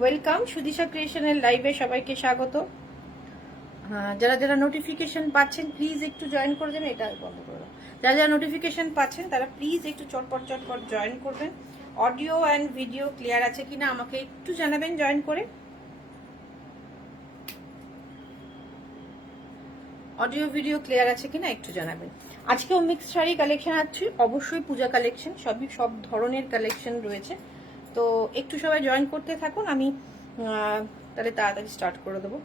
Welcome Sudisha ক্রিয়েশনের লাইভে সবাইকে স্বাগত। যারা যারা নোটিফিকেশন পাচ্ছেন প্লিজ একটু জয়েন করে দেবেন। এটা বন্ধ করে দাও। যারা যারা নোটিফিকেশন পাচ্ছেন তারা প্লিজ একটু চটপট চটপট জয়েন করবেন। অডিও অ্যান্ড ভিডিও ক্লিয়ার আছে কিনা আমাকে একটু জানাবেন জয়েন করে। অডিও ভিডিও ক্লিয়ার আছে কিনা একটু জানাবেন। আজকেও মিক্সড শাড়ি কালেকশন আছে, অবশ্যই পূজা কালেকশন, সব ধরনের কালেকশন রয়েছে। তো একটু সবাই জয়েন করতে থাকুন, আমি তাহলে তাড়াতাড়ি স্টার্ট করে দেবো।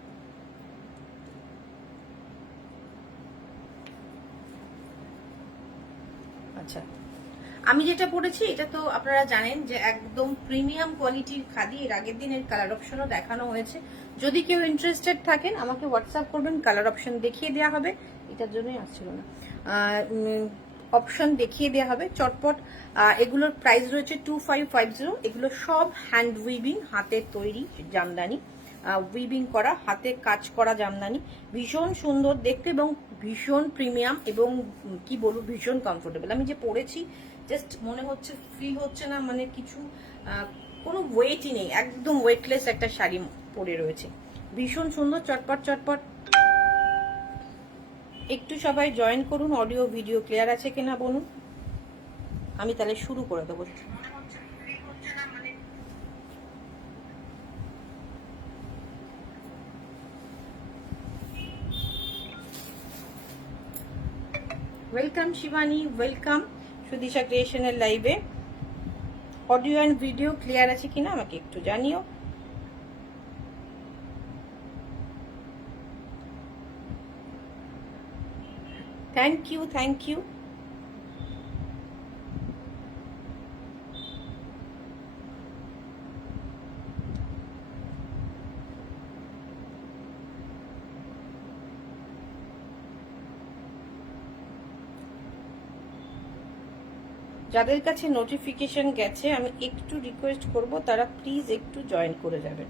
আচ্ছা, আমি যেটা পড়েছি এটা তো আপনারা জানেন যে একদম প্রিমিয়াম কোয়ালিটির খাদি। এর আগের দিনের কালার অপশনও দেখানো হয়েছে। যদি কেউ ইন্টারেস্টেড থাকেন আমাকে হোয়াটসঅ্যাপ করবেন, কালার অপশন দেখিয়ে দেওয়া হবে। এটার জন্যই আসছিল না, অপশন দেখিয়ে দেওয়া হবে চটপট। এগুলোর প্রাইস রয়েছে 2550। এগুলো সব হ্যান্ড উইভিং, হাতের তৈরি জামদানি, উইভিং করা, হাতে কাজ করা জামদানি। ভীষণ সুন্দর দেখতে এবং ভীষণ প্রিমিয়াম এবং কি বলবো ভীষণ কমফোর্টেবল। আমি যে পরেছি জাস্ট মনে হচ্ছে, ফিল হচ্ছে না মানে কিছু কোনো ওয়েটই নেই, একদম ওয়েটলেস একটা শাড়ি পরে রয়েছে। ভীষণ সুন্দর, চটপট চটপট একটু সবাই জয়েন করুন। অডিও ভিডিও ক্লিয়ার আছে কিনা বলুন, আমি তাহলে শুরু করে দেবো। ওয়েলকাম শিবানী, ওয়েলকাম সুদিশা ক্রিয়েশনের লাইভে। অডিও অ্যান্ড ভিডিও ক্লিয়ার আছে কিনা আমাকে একটু জানিও। Thank you, thank you. যাদের কাছে নোটিফিকেশন গেছে আমি একটু রিকোয়েস্ট করব তারা প্লিজ একটু জয়েন করে যাবেন।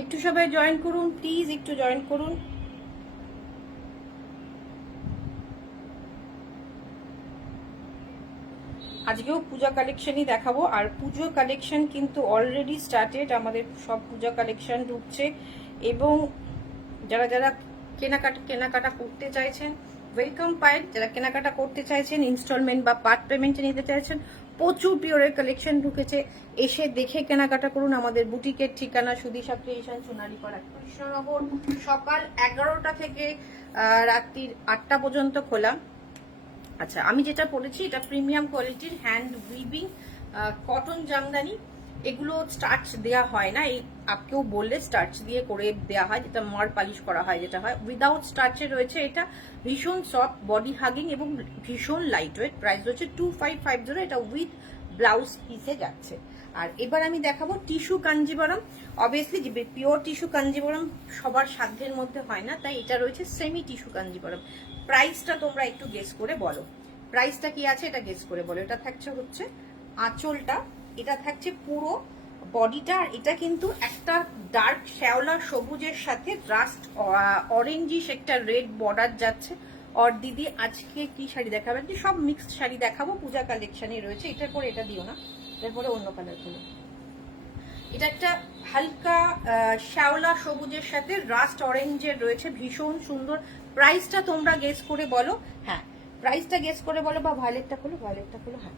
একটু সবাই জয়েন করুন প্লিজ, একটু জয়েন করুন। আজকেও পূজা কালেকশনই দেখাবো, আর পুজো কালেকশন কিন্তু অলরেডি স্টার্টেড। আমাদের সব পূজা কালেকশন ঢুকছে এবং যারা যারা কেনাকাটা করতে চাইছেন ওয়েলকাম পায়ের। যারা কেনাকাটা করতে চাইছেন ইনস্টলমেন্ট বা পার্ট পেমেন্টে নিতে চাইছেন, প্রচুর পিওরের কালেকশন ঢুকেছে। এসে দেখে কেনাকাটা করুন। আমাদের বুটিকের ঠিকানা সুদিশা ক্রিয়েশন, সোনালীপাড়া, কৃষ্ণনগর। সকাল 11টা থেকে রাত্রির 8টা পর্যন্ত খোলা। আচ্ছা, আমি যেটা পরেছি এটা প্রিমিয়াম কোয়ালিটির হ্যান্ড উইভিং কটন জামদানি। এগুলো স্টার্চ দেয়া হয় না, এই আপকেও বললে স্টার্চ দিয়ে করে দেয়া হয়, যেটা মার পালিশ করা হয়, যেটা হয় উইদাউট স্টার্চে রয়েছে। এটা ভীষণ সফট, বডি হাগিং এবং ভীষণ লাইট ওয়েট। প্রাইস রয়েছে 2550। এটা উইথ ব্লাউজ পিসে যাচ্ছে। আর এবার আমি দেখাবো টিস্যু কাঞ্জিবরম। অবভিয়াসলি যে পিওর টিস্যু কাঞ্জিবরম সবার সাধ্যের মধ্যে হয় না, তাই এটা রয়েছে সেমি টিস্যু কাঞ্জিবরম। প্রাইসটা তোমরা একটু গেস করে বলো, প্রাইসটা কি আছে এটা গেস করে বলো। এটা থাকছে হচ্ছে আঁচলটা, এটা থাকছে পুরো বডিটা। এটা কিন্তু একটা ডার্ক শ্যাওলা সবুজের সাথে রাস্ট অরেঞ্জিশ একটা রেড বর্ডার যাচ্ছে। और দিদি আজকে কি শাড়ি দেখাবেন? সব মিক্সড শাড়ি দেখাবো, পূজা কালেকশনে রয়েছে। এটার পরে এটা দিও না, এরপরে অন্য কালার গুলো। এটা একটা হালকা শ্যাওলা সবুজের সাথে রাস্ট অরেঞ্জের রয়েছে, ভীষণ সুন্দর। প্রাইসটা তোমরা গেস করে বলো। হ্যাঁ, প্রাইসটা গেস করে বলো, বা ভায়োলেটটা খোলো, ভায়োলেটটা খোলো। হ্যাঁ,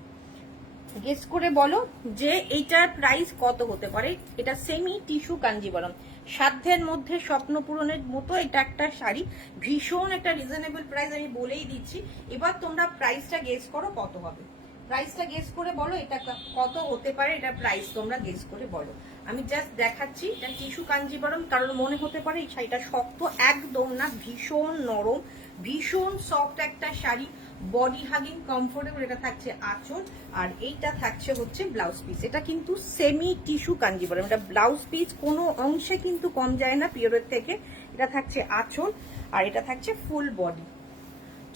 গেস করে বলো যে এইটার প্রাইস কত হতে পারে। এটা সেমি টিস্যু কাঞ্জিবরম, সাধ্যের মধ্যে স্বপ্ন পূরণের মতো এটা একটা শাড়ি, ভীষণ একটা রিজনেবল প্রাইস আমি বলেই দিচ্ছি। এবার তোমরা প্রাইসটা গেস করো কত হবে, প্রাইসটা গেস করে বলো এটা কত হতে পারে। এটা প্রাইস তোমরা গেস করে বলো। আমি জাস্ট দেখাচ্ছি এটা টিস্যু কাঞ্জিবরম, কারণ মনে হতে পারে এই শাড়িটা শক্ত, একদম না, ভীষণ নরম, ভীষণ সফট একটা শাড়ি, বডি হাগিং, কমফোর্টেবল। এটা থাকছে আঁচল, আর এইটা থাকছে হচ্ছে ব্লাউজ পিস। এটা কিন্তু সেমি টিস্যু কাঞ্জিবরম, এটা ব্লাউজ পিস কোনো অংশে কিন্তু কম যায় না পিওরের থেকে। এটা থাকছে আঁচল, আর এটা থাকছে ফুল বডি।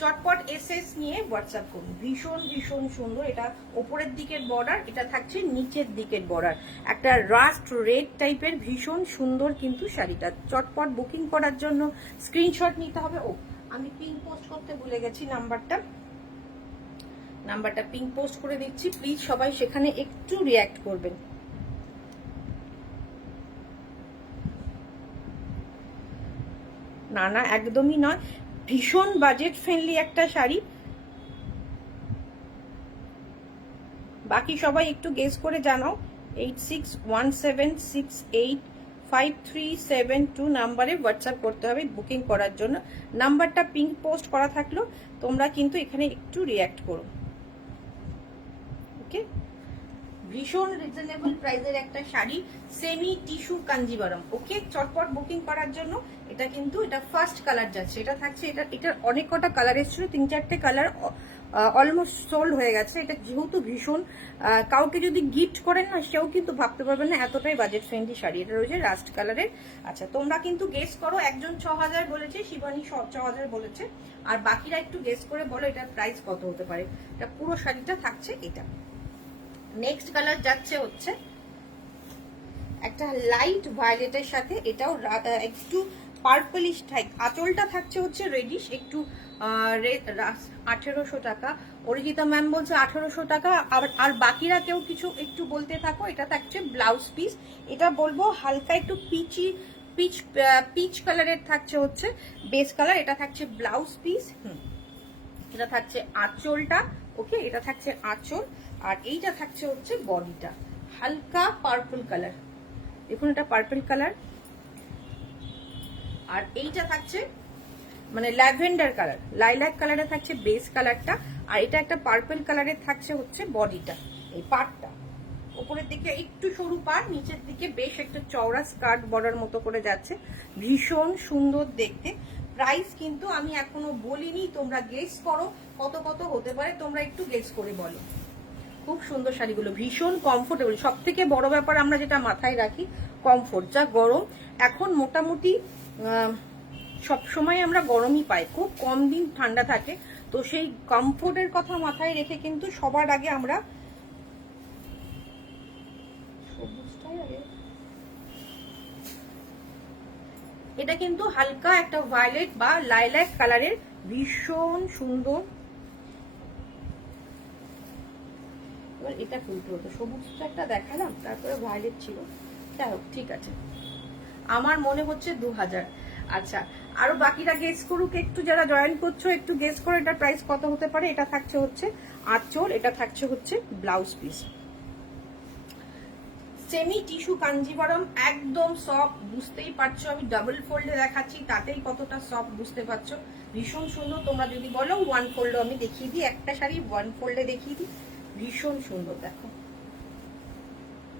চটপট এসএস নিয়ে হোয়াটসঅ্যাপ করুন। ভীষণ ভীষণ সুন্দর। এটা ওপরের দিকের বর্ডার, এটা থাকছে নিচের দিকের বর্ডার, একটা রাস্ট রেড টাইপের, ভীষণ সুন্দর কিন্তু শাড়িটা। চটপট বুকিং করার জন্য স্ক্রিনশট নিতে হবে। ও, আমি পিঙ্ক পোস্ট করতে ভুলে গেছি, নাম্বারটা পিঙ্ক পোস্ট করে দিচ্ছি, প্লিজ সবাই সেখানে একটু রিঅ্যাক্ট করবেন। না না, একদমই নয়, ভীষণ বাজেট ফ্রেন্ডলি একটা শাড়ি। বাকি সবাই একটু গেস করে জানাও। 8617685372 নাম্বারে হোয়াটসঅ্যাপ করতে হবে বুকিং করার জন্য। নাম্বারটা পিঙ্ক পোস্ট করা থাকলো, তোমরা কিন্তু এখানে একটু রিঅ্যাক্ট করো। ওকে, ভীষণ রিজনেবল প্রাইসের একটা শাড়ি, সেমি টিস্যু কাঞ্জিবরম। ওকে, চটপট বুকিং করার জন্য। এটা কিন্তু এটা ফার্স্ট কালার যাচ্ছে, এটা থাকছে, এটার অনেক কটা কালার এসেছিল, 3-4টে কালার অলমোস্ট সোল্ড হয়ে গেছে। এটা যেহেতু ভীষণ কাউকে যদি গিফট করেন না, সেও কিন্তু ভাবতে পারবেন না এতটাই বাজেট ফ্রেন্ডলি শাড়ি। এটা রয়েছে রাস্ট কালারের। আচ্ছা, তোমরা কিন্তু গেস করো। একজন 6000 বলেছে, শিবানী 6000 বলেছে, আর বাকিরা একটু গেস করে বলো এটার প্রাইস কত হতে পারে। এটা পুরো শাড়িটা থাকছে এটা। নেক্সট কালার যাচ্ছে হচ্ছে একটা লাইট ভায়োলেটের সাথে, এটাও একটু পার্পলিশ টাইপ। আঁচলটা থাকছে হচ্ছে রেডিশ একটু, 1800 টাকা। অরিজিতা ম্যাম বলছে 1800 টাকা। আর বাকিরা কেউ কিছু একটু বলতে থাকো। এটা থাকছে ব্লাউজ পিস, এটা বলবো হালকা একটু পিচ কালারের থাকছে হচ্ছে বেস কালার। এটা থাকছে ব্লাউজ পিস, এটা থাকছে আঁচলটা। ওকে, এটা থাকছে আঁচল, আর এইটা থাকছে হচ্ছে বডিটা, হালকা পার্পল কালার। দেখুন, এটা পার্পল কালার, আর এইটা থাকছে মানে ল্যাভেন্ডার কালার, লাইলাক কালারে থাকছে বেস কালারটা, আর এটা একটা পার্পল কালারের থাকছে হচ্ছে বডিটা। এই পার্টটা উপরের দিকে একটু সরু পার, নিচের দিকে বেশ একটা চওড়া স্কার্ট বর্ডার মতো করে যাচ্ছে, ভীষণ সুন্দর দেখতে। প্রাইস কিন্তু আমি এখনো বলিনি, তোমরা গেস করো কত কত হতে পারে, তোমরা একটু গেস করে বলো। খুব সুন্দর শাড়িগুলো, ভীষণ কমফোর্টেবল। সব থেকে বড় ব্যাপার আমরা যেটা মাথায় রাখি, কমফোর্ট। যা গরম এখন, মোটামুটি সব সময় আমরা গরমই পাই, খুব কম দিন ঠান্ডা থাকে, তো সেই কমফোর্টের কথা মাথায় রেখে কিন্তু সবার আগে আমরা এটা কিন্তু হালকা একটা ভায়োলেট বা লাইলাক কালারের, ভীষণ সুন্দর। এবার এটা খুলতে হতো, সবুজটা একটা দেখালাম, তারপরে ভায়োলেট ছিল, যাই হোক ঠিক আছে। আমার মনে হচ্ছে 2000। আচ্ছা, আরো বাকিরা গেস করুক একটু, যারা জয়েন করছো একটু গেস করো এটা প্রাইস কত হতে পারে। এটা থাকছে হচ্ছে আঁচল, এটা থাকছে হচ্ছে blouse piece. Semi tissue Kanjeevaram, একদম সফট, বুঝতেই পারছো। আমি ডাবল ফোল্ডে দেখাচ্ছি, তাতেই কতটা সফট বুঝতে পারছো। ভীষণ সুন্দর। তোমরা যদি বলো ওয়ান ফোল্ডে আমি দেখিয়ে দিই, একটা শাড়ি ওয়ান ফোল্ডে দেখিয়ে দিই, ভীষণ সুন্দর। দেখো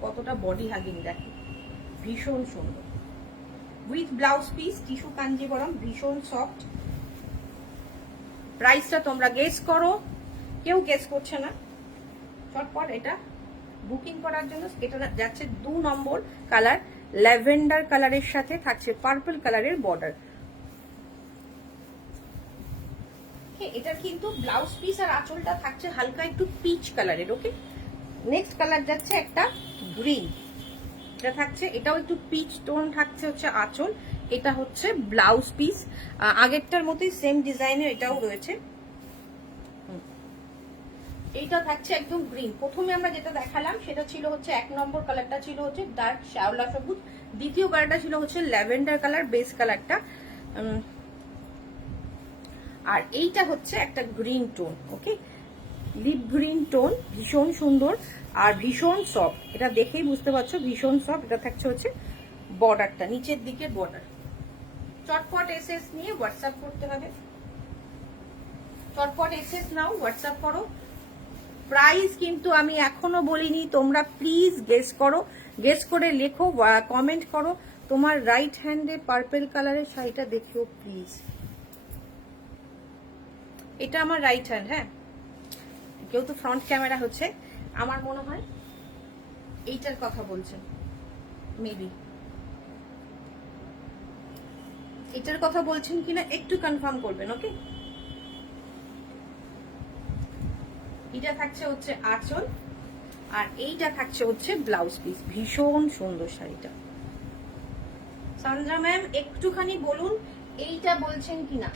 কতটা বডি হাগিং, দেখো ভীষণ সুন্দর, with blouse piece, tissue Kanjeevaram, ভীষণ সফট। প্রাইসটা তোমরা গেস করো, কেউ গেস করছে না, চটপট এটা বুকিং করার জন্য। এটা যাচ্ছে 2 নম্বর কালার, ল্যাভেন্ডার কালারের সাথে থাকছে পার্পল কালারের বর্ডার। এটা কিন্তু ব্লাউজ পিস, আর আঁচলটা থাকছে হালকা একটু পিচ কালারের। ওকে, নেক্সট কালার যাচ্ছে একটা গ্রিন, এটা থাকছে, এটাও একটু পিচ টোন থাকছে হচ্ছে আঁচল, এটা হচ্ছে ব্লাউজ পিস, আগেরটার মতোই সেম ডিজাইনের এটাও রয়েছে। এইটা থাকছে একদম গ্রিন। প্রথমে আমরা যেটা দেখালাম সেটা ছিল হচ্ছে 1 নম্বর কালারটা ছিল হচ্ছে ডার্ক শ্যাওলা সবুজ, দ্বিতীয় কালারটা ছিল হচ্ছে ল্যাভেন্ডার কালার বেস কালারটা, আর এইটা হচ্ছে একটা গ্রিন টোন, ওকে লিপ গ্রিন টোন, ভীষণ সুন্দর আর ভীষণ সফট, এটা দেখেই বুঝতে পারছো ভীষণ সফট। এটা থাকছে হচ্ছে বর্ডারটা, নিচের দিকের বর্ডার। চটপট এসএস নিয়ে হোয়াটসঅ্যাপ করতে হবে, চটপট এসএস নাও, হোয়াটসঅ্যাপ করো। প্রাইস কিন্তু আমি এখনো বলিনি, তোমরা প্লিজ গেস করো, গেস করে লেখো, কমেন্ট করো। তোমার রাইট হ্যান্ডে পার্পল কালারের শাড়িটা দেখিও প্লিজ। এটা আমার রাইট হ্যান্ড, হ্যাঁ কেউ তো ফ্রন্ট ক্যামেরা হচ্ছে, আমার মনে হয় এইটার কথা বলছেন, মেবি এটার কথা বলছেন কিনা একটু কনফার্ম করবেন, ওকে। এটা থাকছে হচ্ছে আঁচল আর এইটা থাকছে হচ্ছে ব্লাউজ পিস, ভীষণ সুন্দর শাড়িটা। সন্ধ্যা ম্যাম একটুখানি বলুন এইটা বলছেন কিনা।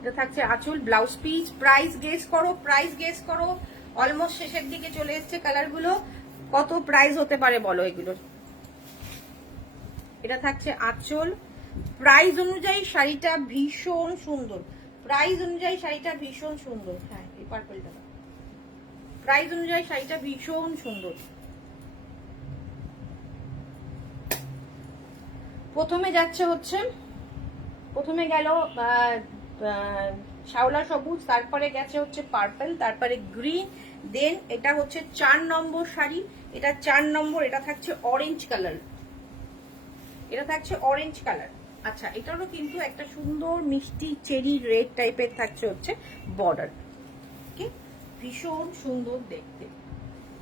এটা থাকছে আঁচল, ব্লাউজ পিস, প্রাইস গেস করো, প্রাইস গেস করো। অলমোস্ট শেষের দিকে চলে এসছে কালারগুলো, কত প্রাইস হতে পারে বলো এগুলোর। এটা থাকছে আঁচল, প্রাইস অনুযায়ী শাড়িটা ভীষণ সুন্দর, প্রাইস অনুযায়ী শাড়িটা ভীষণ সুন্দর, হ্যাঁ এই পার্পলটা প্রাইস অনুযায়ী শাড়িটা ভীষণ সুন্দর। প্রথমে যাচ্ছে হচ্ছে, প্রথমে গেল শ্যাওলা সবুজ, তারপরে গেছে হচ্ছে পার্পল, তারপরে গ্রিন, দেন এটা হচ্ছে 4 নম্বর শাড়ি, এটা 4 নম্বর, এটা থাকছে অরেঞ্জ কালার, এটা থাকছে অরেঞ্জ কালার। আচ্ছা এটারও কিন্তু একটা সুন্দর মিষ্টি চেরি রেড টাইপের থাকছে হচ্ছে বর্ডার, ওকে ভীষণ সুন্দর দেখতে,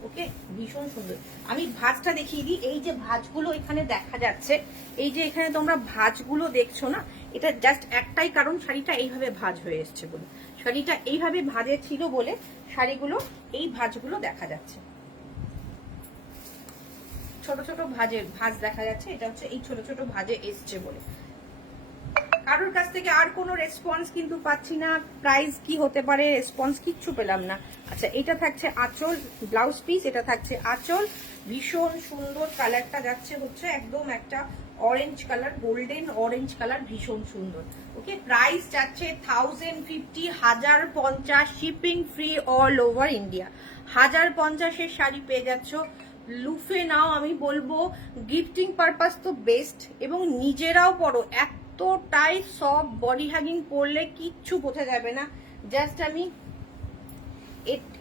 ওকে ভীষণ সুন্দর। আমি ভাঁজটা দেখিয়ে দিই, এই যে ভাঁজগুলো এখানে দেখা যাচ্ছে, এই যে এখানে তোমরা ভাঁজগুলো দেখছো না, এটা জাস্ট একটাই কারণ শাড়িটা এইভাবে ভাঁজ হয়ে এসছে বলে, শাড়িটা এইভাবে ভাঁজে ছিল বলে শাড়িগুলো এই ভাঁজগুলো দেখা যাচ্ছে, ছোট ছোট ভাঁজ দেখা যাচ্ছে, এটা হচ্ছে এই ছোট ছোট ভাঁজে এসছে বলে। কারোর কাছ থেকে আর কোনো রেসপন্স কিন্তু পাচ্ছি না, প্রাইস কি হতে পারে রেসপন্স কিচ্ছু পেলাম না। আচ্ছা এটা থাকছে আঁচল, ব্লাউজ পিস, এটা থাকছে আঁচল, ভীষণ সুন্দর কালারটা যাচ্ছে হচ্ছে একদম একটা orange colour, golden orange colour, ভীষণ সুন্দর, ওকে প্রাইস যাচ্ছে 1050, 1050, shipping free all over India. 1050-এর শাড়ি পেয়ে যাচ্ছ, লুফে নাও, আমি বলবো গিফটিং পারপাস তো বেস্ট, এবং নিজেরাও পরো, এতটাই সব বডি হ্যাগিং পরলে কিচ্ছু বোঝা যাবে না। জাস্ট আমি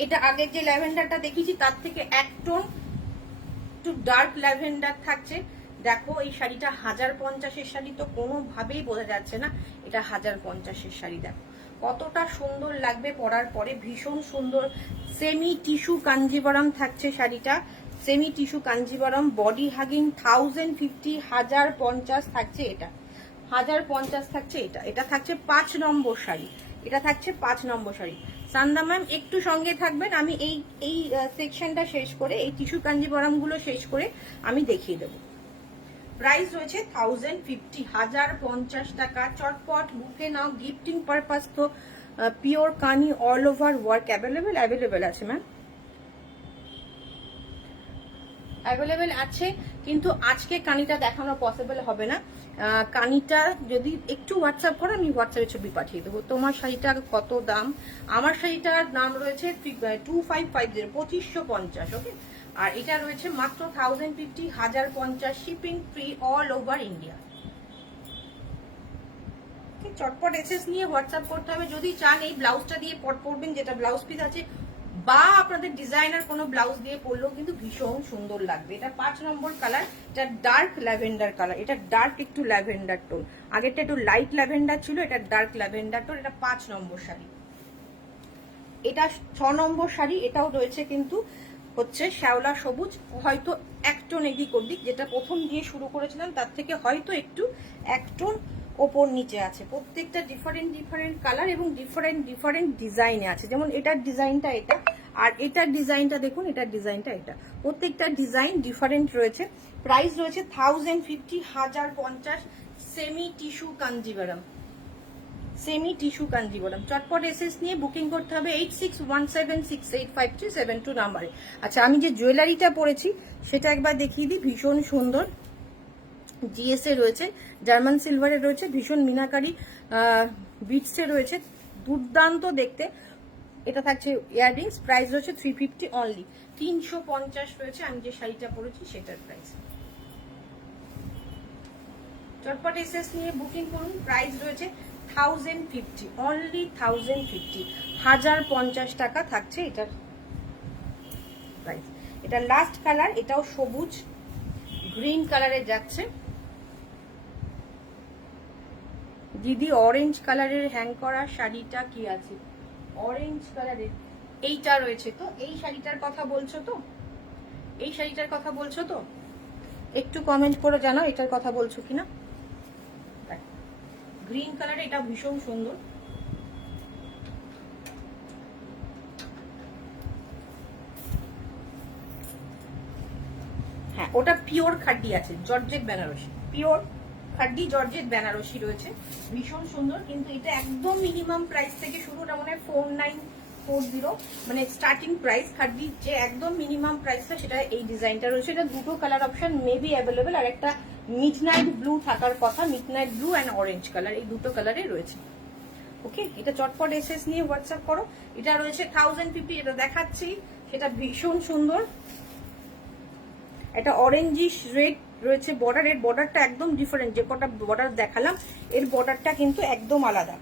এটা আগের যে ল্যাভেন্ডারটা দেখিয়েছি তার থেকে এক টোন একটু ডার্ক ল্যাভেন্ডার থাকছে। দেখো এই শাড়িটা 1050-এর শাড়ি তো কোনোভাবেই বোঝা যাচ্ছে না এটা 1050-এর শাড়ি, দেখো কতটা সুন্দর লাগবে পরার পরে, ভীষণ সুন্দর। সেমি টিস্যু কাঞ্জিবরম থাকছে শাড়িটা, semi tissue Kanjeevaram, body hugging, 1050, 1050 থাকছে এটা, 1050 থাকছে এটা। এটা থাকছে 5 নম্বর শাড়ি, এটা থাকছে 5 নম্বর শাড়ি। সান্দা ম্যাম একটু সঙ্গে থাকবেন, আমি এই সেকশনটা শেষ করে, এই টিস্যু কাঞ্জিবরম গুলো শেষ করে আমি দেখিয়ে দেবো। প্রাইস রয়েছে 1050, 1050 টাকা। চটপট বুকে নাও, গিফটিং পারপাস তো পিওর কানি অল ওভার ওয়ার্ক অ্যাভেলেবেল আছে ম্যাম, অ্যাভেলেবেল আছে, কিন্তু আজকে কানিটা দেখানো পসিবল হবে না। কানিটা যদি একটু হোয়াটসঅ্যাপ করো আমি হোয়াটসঅ্যাপে ছবি পাঠিয়ে দেবো। তোমার শাড়িটার কত দাম? আমার শাড়িটার দাম রয়েছে 2550, 2550, ওকে। আর এটা রয়েছে মাত্র 1050, 1050, shipping free all over India. চটপট এসএস নিয়ে হোয়াটসঅ্যাপ করতে হবে। যদি চান এই ব্লাউজটা দিয়ে পরবেন, যেটা ব্লাউজ পিস আছে, বা আপনাদের ডিজাইনার কোনো ব্লাউজ দিয়ে পরলেও কিন্তু ভীষণ সুন্দর লাগবে। এটা 5 নম্বর কালার, এটা ডার্ক ল্যাভেন্ডার কালার, এটা ডার্ক একটু ল্যাভেন্ডার টোন, আগেরটা একটু লাইট ল্যাভেন্ডার ছিল, এটা ডার্ক ল্যাভেন্ডার টোন, এটা 5 নম্বর শাড়ি। এটা 6 নম্বর শাড়ি, এটাও রয়েছে কিন্তু হচ্ছে শ্যাওলা সবুজ, হয়তো এক টোন এদিক ওদিক, যেটা প্রথম দিয়ে শুরু করেছিলাম তার থেকে হয়তো একটু এক টোন ওপর নিচে আছে। প্রত্যেকটা ডিফারেন্ট কালার এবং ডিফারেন্ট ডিজাইনে আছে। যেমন এটার ডিজাইনটা এটা, আর এটার ডিজাইনটা দেখুন, এটার ডিজাইনটা এটা, প্রত্যেকটা ডিজাইন ডিফারেন্ট রয়েছে। প্রাইস রয়েছে 1050, 1050। Semi tissue Kanjivaram, semi tissue Kanjivaram. চটপট এসএস নিয়ে বুকিং করতে হবে 8617685372 নাম্বারে। আচ্ছা, আমি যে জুয়েলারিটা পরেছি সেটা একবার দেখিয়ে দিই। ভীষণ সুন্দর জিএসএ রয়েছে, জার্মান সিলভারে রয়েছে, ভীষণ মিনাকারি বিটসে রয়েছে, দুর্দান্ত দেখতে। এটা থাকছে ইয়াররিংস, প্রাইস রয়েছে 350 অনলি, 350 রয়েছে। আমি যে শাড়িটা পরেছি সেটার প্রাইস। চটপট এসএস নিয়ে বুকিং করুন, প্রাইস রয়েছে 1050 অনলি, 1050, 1050 টাকা থাকছে এটার প্রাইস। এটা লাস্ট কালার, এটাও সবুজ গ্রিন কালারে যাচ্ছে। দিদি অরেঞ্জ কালারের হ্যাং করা শাড়িটা কি আছে? অরেঞ্জ কালারের এইটা রয়েছে তো, এই শাড়িটার কথা বলছো তো? এই শাড়িটার কথা বলছো তো? একটু কমেন্ট করে জানাও এটার কথা বলছো কিনা। গ্রিন কালারে, এটা ভীষণ সুন্দর। হ্যাঁ, ওটা পিওর খাড্ডি আছে, georgette Banarasi, pure খাড্ডি georgette Banarasi রয়েছে, ভীষণ সুন্দর। কিন্তু এটা একদম মিনিমাম প্রাইস থেকে শুরু, ওটা মনে হয় 4940 মানে স্টার্টিং প্রাইস। খাড্ডি যে একদম মিনিমাম প্রাইসটা সেটা এই ডিজাইনটা রয়েছে। এটা দুটো কালার অপশন মেবি অ্যাভেলেবেল, আর একটা মিডনাইট ব্লু থাকার কথা, midnight blue and orange colour, এই দুটো কালারে রয়েছে। ওকে, এটা চটপট এসএস নিয়ে হোয়াটসঅ্যাপ করো। এটা রয়েছে 1050, এটা দেখাচ্ছি, সেটা ভীষণ সুন্দর। এটা অরেঞ্জিশ রেড রয়েছে বর্ডার, এর বর্ডারটা একদম ডিফারেন্ট। যে কটা বর্ডার দেখালাম এর বর্ডারটা কিন্তু একদম আলাদা।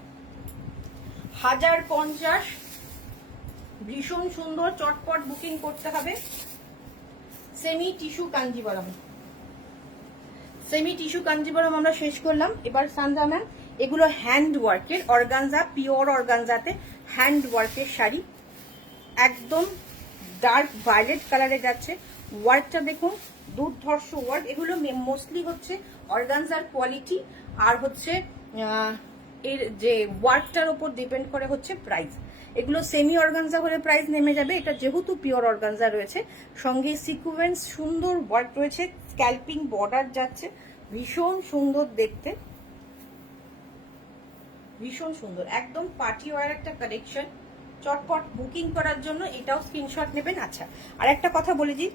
1050, ভীষণ সুন্দর। চটপট বুকিং করতে হবে। Semi tissue Kanjivaram, semi tissue Kanjivaram আমরা শেষ করলাম। এবার সান্ধ্যা ম্যাম, এগুলো হ্যান্ড ওয়ার্কের অর্গানজা, পিওর অর্গানজাতে হ্যান্ড ওয়ার্কের শাড়ি, একদম ডার্ক ভায়োলেট কালারে যাচ্ছে। ওয়ার্কটা দেখুন, দুর্ধর্ষ ওয়ার্ক। এগুলো মোস্টলি হচ্ছে অর্গানজার কোয়ালিটি আর হচ্ছে এর যে ওয়ার্কটার উপর ডিপেন্ড করে হচ্ছে প্রাইস। এগুলো সেমি অর্গানজা হলে প্রাইস নেমে যাবে, এটা যেহেতু পিওর অর্গানজা রয়েছে, সঙ্গে সিকুয়েন্স সুন্দর ওয়ার্ক রয়েছে, স্ক্যাল্পিং বর্ডার যাচ্ছে, ভীষণ সুন্দর দেখতে, ভীষণ সুন্দর, একদম পার্টি ওয়ার একটা কালেকশন। চটপট বুকিং করার জন্য এটাও স্ক্রিনশট নেবেন। আচ্ছা, আর একটা কথা বলে দিই,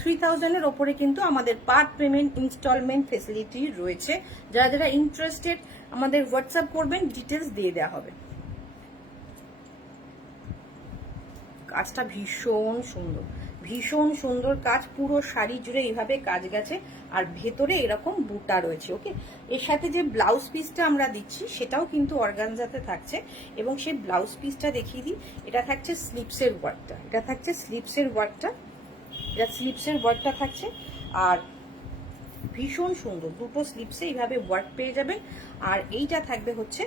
3000-এর ওপরে কিন্তু আমাদের পার্ট পেমেন্ট ইনস্টলমেন্ট ফেসিলিটি রয়েছে। যারা যারা ইন্টারেস্টেড আমাদের হোয়াটসঅ্যাপ করবেন, ডিটেলস দিয়ে দেওয়া হবে। কাজটা ভীষণ সুন্দর, ভীষণ সুন্দর কাজ, পুরো শাড়ি জুড়ে এইভাবে কাজ গেছে, আর ভেতরে এরকম বুটা রয়েছে। ওকে, এর সাথে যে ব্লাউজ পিসটা আমরা দিচ্ছি সেটাও কিন্তু অর্গানজাতে থাকছে, এবং সেই ব্লাউজ পিসটা দেখিয়ে দিই। এটা থাকছে স্লিপসের ওয়ার্কটা, এটা থাকছে স্লিপসের ওয়ার্কটা, এটা স্লিপসের ওয়ার্কটা থাকছে, আর ভীষণ সুন্দর দুটো স্লিপসে এইভাবে ওয়ার্ক পেয়ে যাবেন। আর এইটা থাকবে হচ্ছে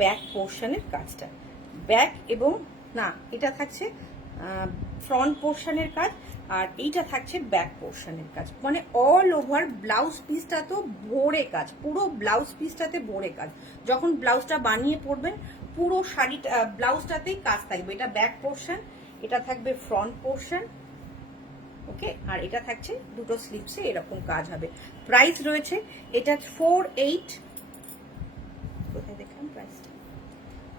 ব্যাক পোর্শনের কাজটা, ব্যাক এবং না, এটা থাকছে ফ্রন্ট পোর্শনের কাজ, আর এইটা থাকছে ব্যাক পোর্শনের কাজ। মানে অল ওভার ব্লাউজ পিসটা তো ভরে কাজ, পুরো ব্লাউজ পিসটাতে ভরে কাজ। যখন ব্লাউজটা বানিয়ে পরবেন পুরো শাড়িটা ব্লাউজটাতেই কাজ থাকবে। এটা ব্যাক পোর্শন, এটা থাকবে ফ্রন্ট পোর্শন। ওকে, আর এটা থাকছে দুটো স্লিপসে এরকম কাজ হবে। প্রাইস রয়েছে এটা 48, কোথায় দেখলাম প্রাইসটা,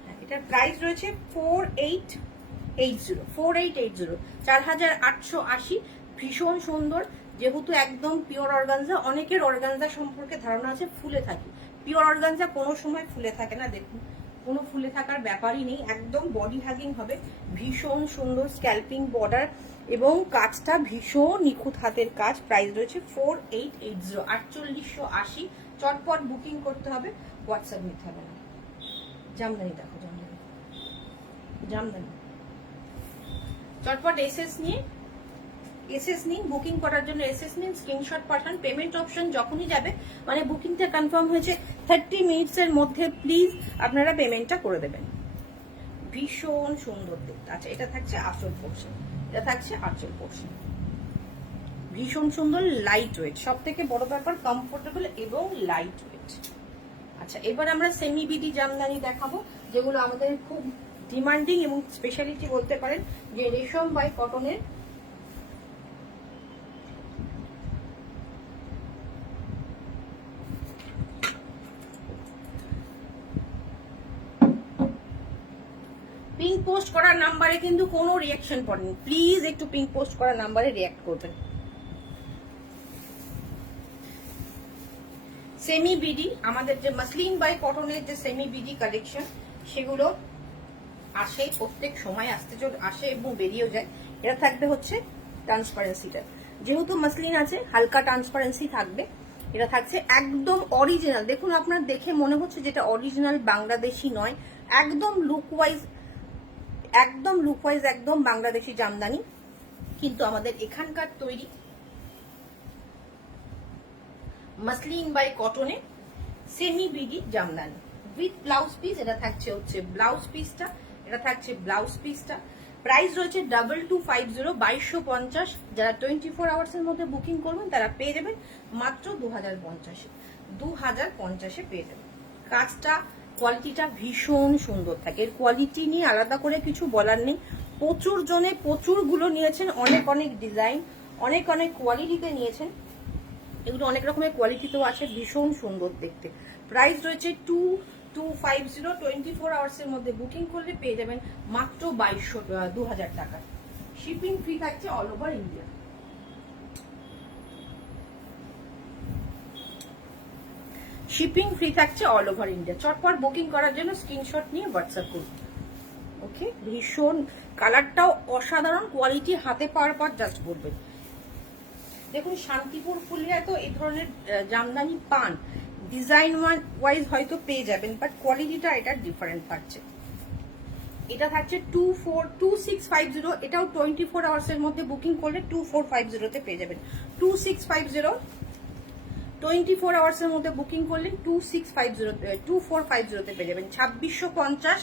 হ্যাঁ, এটার প্রাইস রয়েছে 4880, 4880, ভীষণ সুন্দর। যেহেতু একদম পিওর অর্গানজা, অনেকের অর্গানজা সম্পর্কে ধারণা আছে ফুলে থাকে, পিওর অর্গানজা কোনো সময় ফুলে থাকে না, দেখুন কোনো ফুলে থাকার ব্যাপারই নেই, একদম বডি হ্যাগিং হবে। ভীষণ সুন্দর স্ক্যাল্পিং বর্ডার এবং কাজটা ভীষণ নিখুঁত হাতের কাজ। প্রাইস রয়েছে 4880, 4880। চটপট বুকিং করতে হবে, হোয়াটসঅ্যাপ নিতে হবে না। জামদানি দেখো, জামদানি, জামদানি। চটপট এসএস নিন, বুকিং করার জন্য এসএস নিন, স্ক্রিনশট পাঠান। পেমেন্ট অপশন যখনই যাবে, মানে বুকিংটা কনফার্ম হয়েছে 30 মিনিটসের মধ্যে প্লিজ আপনারা পেমেন্টটা করে দেবেন। ভীষণ সুন্দর দেখতে। আচ্ছা, এটা থাকছে আঁচল পোর্শন, এটা থাকছে আঁচল পোর্শন, ভীষণ সুন্দর, লাইট ওয়েট, সব থেকে বড় ব্যাপার কমফোর্টেবল এবং লাইট ওয়েট। আচ্ছা, এবার আমরা সেমি বিডি জামদানি দেখাবো, যেগুলো আমাদের খুব ডিমান্ডিং এবং স্পেশালিটি বলতে পারেন যে রেশম বাই কটনের পিঙ্ক পোস্ট করার নাম্বারে কিন্তু কোনো রিয়াকশন পড়েনি, প্লিজ একটু পিঙ্ক পোস্ট করার নাম্বারে রিয়াক্ট করবেন। সেমি বিডি, আমাদের যে মাসলিন বাই কটনের যে সেমি বিডি কালেকশন সেগুলো আসে, প্রত্যেক সময় আসে এবং বেরিয়েও যায়। এটা থাকবে হচ্ছে ট্রান্সপারেন্সিটা, যেহেতু মাসলিন আছে হালকা ট্রান্সপারেন্সি থাকবে। এটা থাকছে একদম অরিজিনাল, দেখুন আপনার দেখে মনে হচ্ছে যেটা অরিজিনাল বাংলাদেশি নয়, একদম লুক ওয়াইজ একদম বাংলাদেশি জামদানি, কিন্তু আমাদের এখানকার তৈরি মাসলিন বাই কটনে সেমি বিডি জামদানি উইথ ব্লাউজ পিস। এটা থাকছে হচ্ছে ব্লাউজ পিসটা, এটা থাকছে ব্লাউজ পিসটা। প্রাইস রয়েছে 2250, 2250। যারা 24 আওয়ার্স এর মধ্যে বুকিং করবেন তারা পেয়ে যাবেন মাত্র 2050 পেয়ে যাবেন। কাজটা কোয়ালিটিটা ভীষণ সুন্দর থাকে, এর কোয়ালিটি নিয়ে আলাদা করে কিছু বলার নেই। প্রচুর জনে প্রচুরগুলো নিয়েছেন, অনেক অনেক ডিজাইন, অনেক অনেক কোয়ালিটিতে নিয়েছেন, এগুলো অনেক রকমের কোয়ালিটিতেও আছে, ভীষণ সুন্দর দেখতে। প্রাইস রয়েছে 2250, 24 আওয়ার্স এর মধ্যে বুকিং করলে পেয়ে যাবেন মাত্র 2000 টাকা। শিপিং ফ্রি থাকছে all over India. Shipping free থাকছে অল ওভার ইন্ডিয়া। চটপট বুকিং করার জন্য স্ক্রিনশট নিয়ে হোয়াটসঅ্যাপ করুন। ওকে, ভীষণ কালারটাও অসাধারণ, কোয়ালিটি হাতে পাওয়ার পর জাস্ট বলবেন। দেখুন শান্তিপুর ফুলিয়া তো এই ধরনের জামদানি পান, ডিজাইন ওয়াইজ হয়তো পেয়ে যাবেন, বাট কোয়ালিটিটা এটা ডিফারেন্ট থাকছে। এটা থাকছে 2650, এটাও 24 আওয়ার্স এর মধ্যে বুকিং করলে 2450 তে পেয়ে যাবেন। 2650, 24 আওয়ার্স এর মধ্যে বুকিং করলে 2450 তে পেয়ে যাবেন। 2650,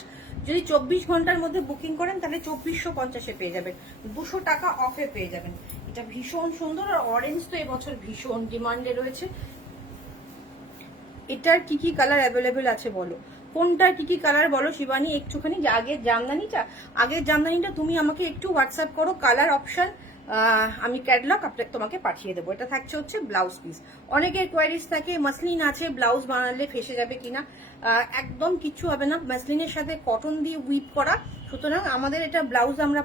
যদি 24 ঘন্টার মধ্যে বুকিং করেন তাহলে 2450 পেয়ে যাবেন, 200 টাকা অফে পেয়ে যাবেন। এটা ভীষণ সুন্দর, আর অরেঞ্জ তো এবছর ভীষণ ডিমান্ডে রয়েছে। এটার কি কি কালার অ্যাভেলেবেল আছে বলো, কোনটার কি কি কালার বলো শিবানী একটুখানি। যে আগের জামদানিটা তুমি আমাকে একটু হোয়াটসঅ্যাপ করো, কালার অপশন আমি ক্যাটালগ তোমাকে পাঠিয়ে দেবো। এটা থাকছে হচ্ছে ব্লাউজ পিস। অনেকের কোয়ারিজ থাকে মাসলিন আছে, ব্লাউজ বানালে ফেসে যাবে কিনা, একদম কিচ্ছু হবে না, মাসলিনের সাথে কটন দিয়ে উইপ করা, সুতরাং আমাদের এটা ব্লাউজ আমরা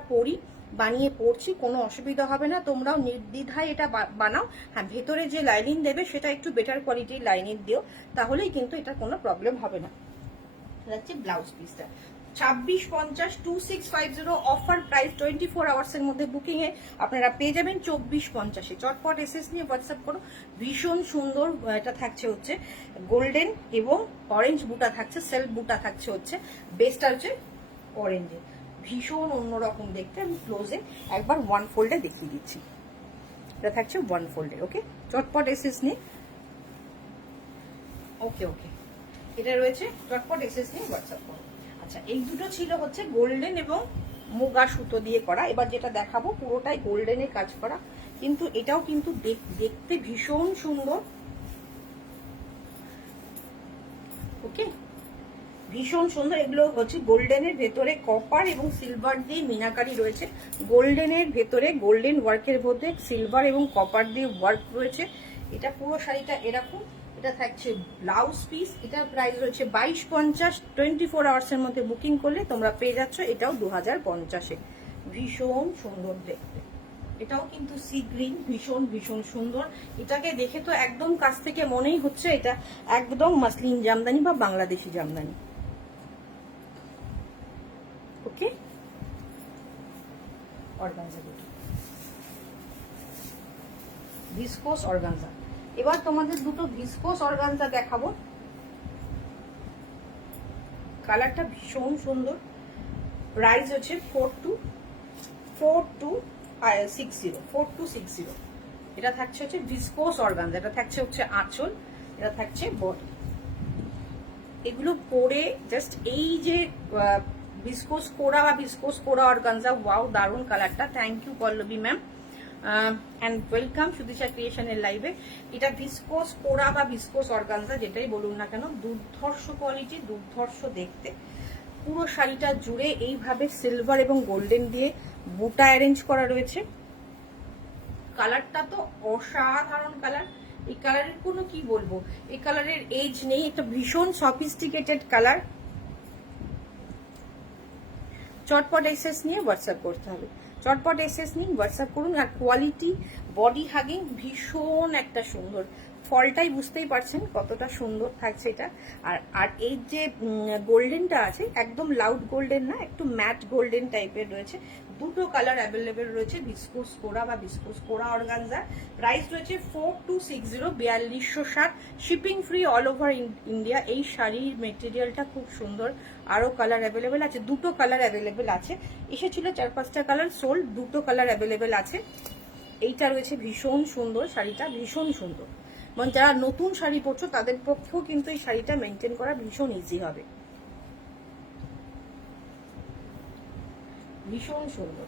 বানিয়ে পড়ছি, কোনো অসুবিধা হবে না, তোমরাও নির্দ্বিধায় এটা বানাও। হ্যাঁ, ভেতরে যে লাইনিং দেবে সেটা একটু বেটার কোয়ালিটির লাইনিং দিও, তাহলেই কিন্তু এটা কোনো প্রবলেম হবে না। হচ্ছে ব্লাউজ পিসটা 2650, 2650 অফার প্রাইস, 24 আওয়ার্স এর মধ্যে বুকিং এ আপনারা পেয়ে যাবেন 2450। চটপট এসএস নিয়ে হোয়াটসঅ্যাপ করো। ভীষণ সুন্দর, এটা থাকছে হচ্ছে গোল্ডেন এবং অরেঞ্জ বুটা থাকছে, সেলফ বুটা থাকছে হচ্ছে, বেসটা হচ্ছে অরেঞ্জে, ভীষণ অন্যরকম দেখতে। আমি ক্লোজে একবার ওয়ান ফোল্ডে দেখিয়ে দিচ্ছি, এটা থাকছে ওয়ান ফোল্ডে। ওকে, চটপট এসএস নিয়ে ওকে এটা রয়েছে, চটপট এসএস নিয়ে হোয়াটসঅ্যাপ করো। আচ্ছা, এই দুটো ছিল হচ্ছে গোল্ডেন এবং মুগা সুতো দিয়ে করা। এবার যেটা দেখাবো পুরোটাই গোল্ডেনের কাজ করা, কিন্তু এটাও কিন্তু দেখতে ভীষণ সুন্দর। ওকে, ভীষণ সুন্দর। এগুলো হচ্ছে গোল্ডেনের ভেতরে কপার এবং সিলভার দিয়ে মিনাকারি রয়েছে, গোল্ডেনের ভেতরে গোল্ডেন ওয়ার্কের মধ্যে সিলভার এবং কপার দিয়ে ওয়ার্ক রয়েছে। এটা পুরো শাড়িটা এরকম। এটা থাকছে ব্লাউজ পিস, এটার প্রাইস রয়েছে 2250। 24 আওয়ার্স এর মধ্যে বুকিং করলে তোমরা পেয়ে যাচ্ছ এটাও 2050-এ। ভীষণ সুন্দর দেখতে, এটাও কিন্তু সি গ্রিন, ভীষণ সুন্দর। এটাকে দেখে তো একদম কাছ থেকে মনেই হচ্ছে এটা একদম মাসলিন জামদানি বা বাংলাদেশি জামদানি। ওকে, অর্গানজা, ভিসকোস অর্গানজা। এবার তোমাদের দুটো ভিসকোস অর্গানজা দেখাবো, কালারটা ভীষণ সুন্দর। প্রাইস হচ্ছে 4260। এটা থাকছে হচ্ছে ভিসকোস অর্গানজা, এটা থাকছে হচ্ছে আঁচল, এটা থাকছে বডি। এগুলো পরে জাস্ট এই যে ভিসকোস কোরা বা ভিসকোস কোরা অর্গানজা, ওয়াও দারুণ কালারটা। Thank you Pallabi ma'am and welcome Sudisha ক্রিয়েশনের লাইভে। এটা ভিসকোস কোরা বা ভিসকোস অর্গানজা যেটাই বলুন না কেন, দুর্ধর্ষ কোয়ালিটি, দুর্ধর্ষ দেখতে। পুরো শাড়িটা জুড়ে এইভাবে সিলভার এবং গোল্ডেন দিয়ে বুটা অ্যারেঞ্জ করা রয়েছে। কালারটা তো অসাধারণ কালার। এই কালারের কোনো কি বলবো, এই কালারের এজ নেই। এটা ভীষণ সফিস্টিকেটেড কালার। চটপট এসএস নিয়ে হোয়াটসঅ্যাপ করতে হবে, চটপট এসএস নিয়ে হোয়াটসঅ্যাপ করুন। আর কোয়ালিটি বডি হাগিং ভীষণ একটা সুন্দর, ফলটাই বুঝতেই পারছেন কতটা সুন্দর থাকছে এটা। আর আর এই যে গোল্ডেনটা আছে একদম লাউড গোল্ডেন না, একটু ম্যাট গোল্ডেন টাইপের রয়েছে। দুটো কালার অ্যাভেলেবেল রয়েছে, ভিসকোস কোরা বা ভিসকোস কোরা অর্গানজা। প্রাইস রয়েছে 4260, 4260, shipping free all over India. এই শাড়ির মেটেরিয়ালটা খুব সুন্দর। আরো কালার অ্যাভেলেবেল আছে, দুটো কালার অ্যাভেলেবেল আছে। এসেছিল 4-5টা কালার, সোল্ড, দুটো কালার অ্যাভেলেবেল আছে। এইটা রয়েছে ভীষণ সুন্দর, শাড়িটা ভীষণ সুন্দর। মানে যারা নতুন শাড়ি পরছো তাদের পক্ষেও কিন্তু এই শাড়িটা মেনটেন করা ভীষণ ইজি হবে। ভীষণ সুন্দর।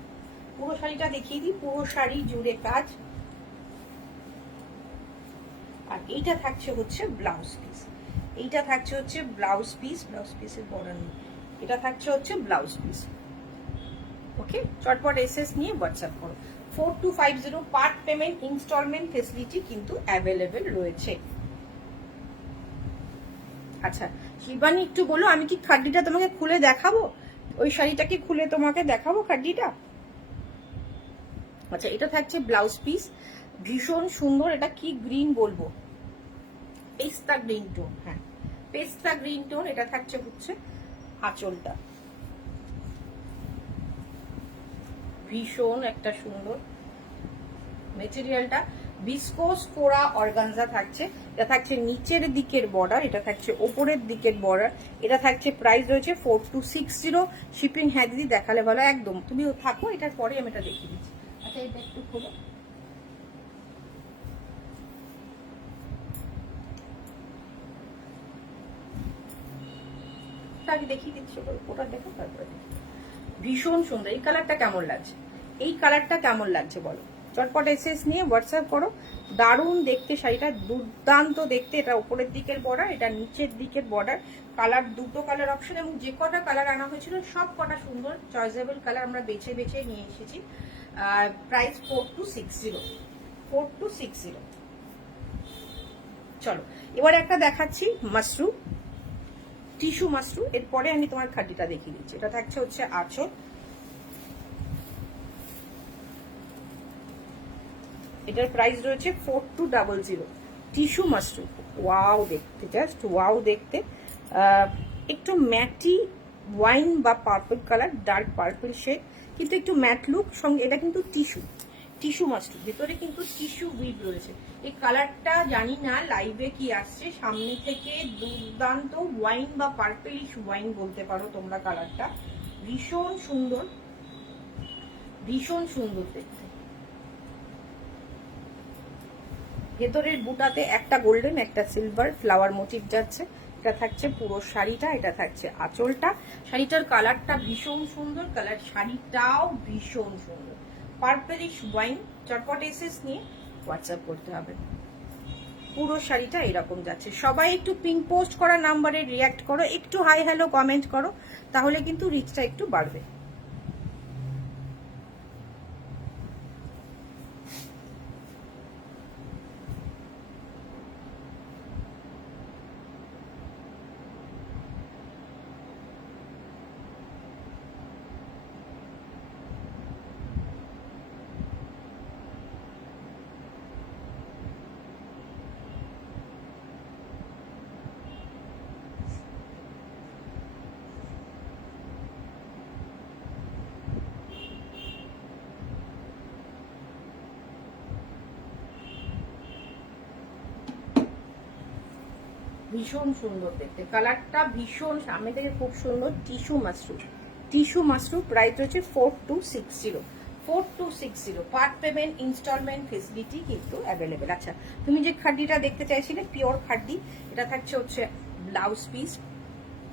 পুরো শাড়িটা দেখিয়ে দিই, পুরো শাড়ি জুড়ে কাজ। আর এইটা থাকছে হচ্ছে ব্লাউজ পিস, এইটা থাকছে হচ্ছে ব্লাউজ পিস, ব্লাউজ পিসের বর্ডার নেই, এটা থাকছে হচ্ছে ব্লাউজ পিস। ওকে, চটপট এসএস নিয়ে হোয়াটসঅ্যাপ করো। 4250 পার্ট পেমেন্ট ইনস্টলমেন্ট ফেসিলিটি কিন্তু অ্যাভেলেবেল রয়েছে। আচ্ছা শিবানী একটু বলো, আমি কি খাড্ডিটা তোমাকে খুলে দেখাবো? ওই শাড়িটা কি খুলে তোমাকে দেখাবো খাড্ডিটা? আচ্ছা এটা থাকছে ব্লাউজ পিস, ভীষণ সুন্দর। এটা কি গ্রিন বলবো, পেস্তা গ্রিন টোন। হ্যাঁ পেস্তা গ্রিন টোন। এটা থাকছে হচ্ছে আঁচলটা, ভীষণ একটা সুন্দর মেটেরিয়ালটা। ভিসকোস কোরা অর্গানজা থাকছে। এটা থাকছে নিচের দিকের বর্ডার, এটা থাকছে ওপরের দিকের বর্ডার। এটা থাকছে প্রাইস রয়েছে 4260, শিপিং। হ্যাঁ দিদি দেখালে ভালো, একদম তুমি থাকো, এটার পরে আমি এটা দেখিয়ে দিচ্ছি। আচ্ছা এটা একটু খোলো, আগে দেখিয়ে দিচ্ছি, ওটা দেখো তারপরে। ভীষণ সুন্দর। এই কালারটা কেমন লাগছে, এই কালারটা কেমন লাগছে বলো? চটপট এসএস নিয়ে হোয়াটসঅ্যাপ করো। দারুণ দেখতে শাড়িটা, দুর্দান্ত দেখতে। এটা উপরের দিকের বর্ডার, এটা নিচের দিকের বর্ডার। কালার দুটো কালার অপশন, এবং যে কটা কালার আনা হয়েছিল সব কটা সুন্দর চয়েসেবল কালার আমরা বেছে বেছে নিয়ে এসেছি। প্রাইস 4260, 4260। চলো এবার একটা দেখাচ্ছি মাশরু, টিস্যু মাশরু। এরপরে আমি তোমার খাড্ডিটা দেখিয়ে দিচ্ছি। এটা থাকছে হচ্ছে আঁচল, এটার প্রাইস রয়েছে 4200, টিস্যু মাশরু। ওয়াও দেখতে, জাস্ট ওয়াও দেখতে। একটু ম্যাটি ওয়াইন বা purple colour, dark purple shade, কিন্তু একটু ম্যাট লুক সঙ্গে। এটা কিন্তু টিস্যু, টিস্যু মাশরু, ভেতরে কিন্তু টিস্যু উইভ রয়েছে। এই কালারটা জানি না লাইভে কি আসছে, সামনে থেকে দুর্দান্ত ওয়াইন বা পার্পলিশ ওয়াইন বলতে পারো তোমরা কালারটা। ভীষণ সুন্দর, ভীষণ সুন্দর দেখতে। ভেতরের বুটাতে একটা গোল্ডেন একটা সিলভার ফ্লাওয়ার মোটিভ যাচ্ছে। এটা থাকছে পুরো শাড়িটা, এটা থাকছে আঁচলটা। শাড়িটার কালারটা ভীষণ সুন্দর, কালার শাড়িটাও ভীষণ সুন্দর। Purplish wine. চটপট এসএস নিয়ে হোয়াটসঅ্যাপ করতে হবে। পুরো শাড়িটা এরকম যাচ্ছে। সবাই একটু পিঙ্ক পোস্ট করা নাম্বারে রিয়াক্ট করো, একটু হাই হ্যালো কমেন্ট করো, তাহলে কিন্তু রিচটা একটু বাড়বে। ভীষণ সুন্দর দেখতে, কালারটা ভীষণ, সামনে থেকে খুব সুন্দর। Tissue Mashru, tissue Mashru. Price হচ্ছে 4260, 4260। পার্ট পেমেন্ট ইনস্টলমেন্ট ফেসিলিটি কিন্তু অ্যাভেলেবেল। আচ্ছা তুমি যে খাড্ডিটা দেখতে চাইছিলে পিওর খাড্ডি, এটা থাকছে হচ্ছে ব্লাউজ পিস,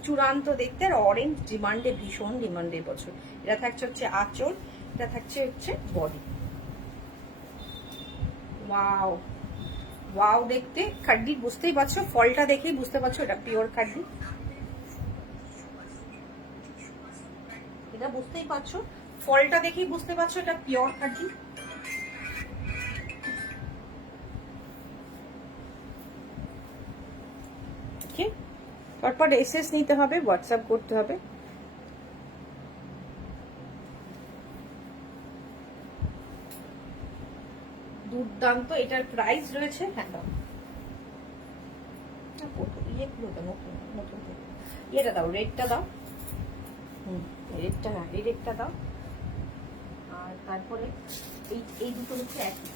চূড়ান্ত দেখতে। আর অরেঞ্জ ডিমান্ডে, ভীষণ ডিমান্ডে বছর। এটা থাকছে হচ্ছে আঁচল, এটা থাকছে হচ্ছে বডি। ওয়াও ওয়াও দেখতে। খাড্ডি বুঝতেই পারছো, ফলটা দেখেই বুঝতে পারছো এটা পিওর খাড্ডি। এটা বুঝতেই পারছো, ফলটা দেখেই বুঝতে পারছো এটা পিওর খাঁটি। ওকে, তারপর এসএস নিতে হবে, হোয়াটসঅ্যাপ করতে হবে। দুর্দান্ত, এটার প্রাইস রয়েছে, হ্যাঁ দাও ইয়েটা দাও, রেডটা দাও, রেডটা না, এই রেডটা দাও। আর তারপরে এই দুটো হচ্ছে একই,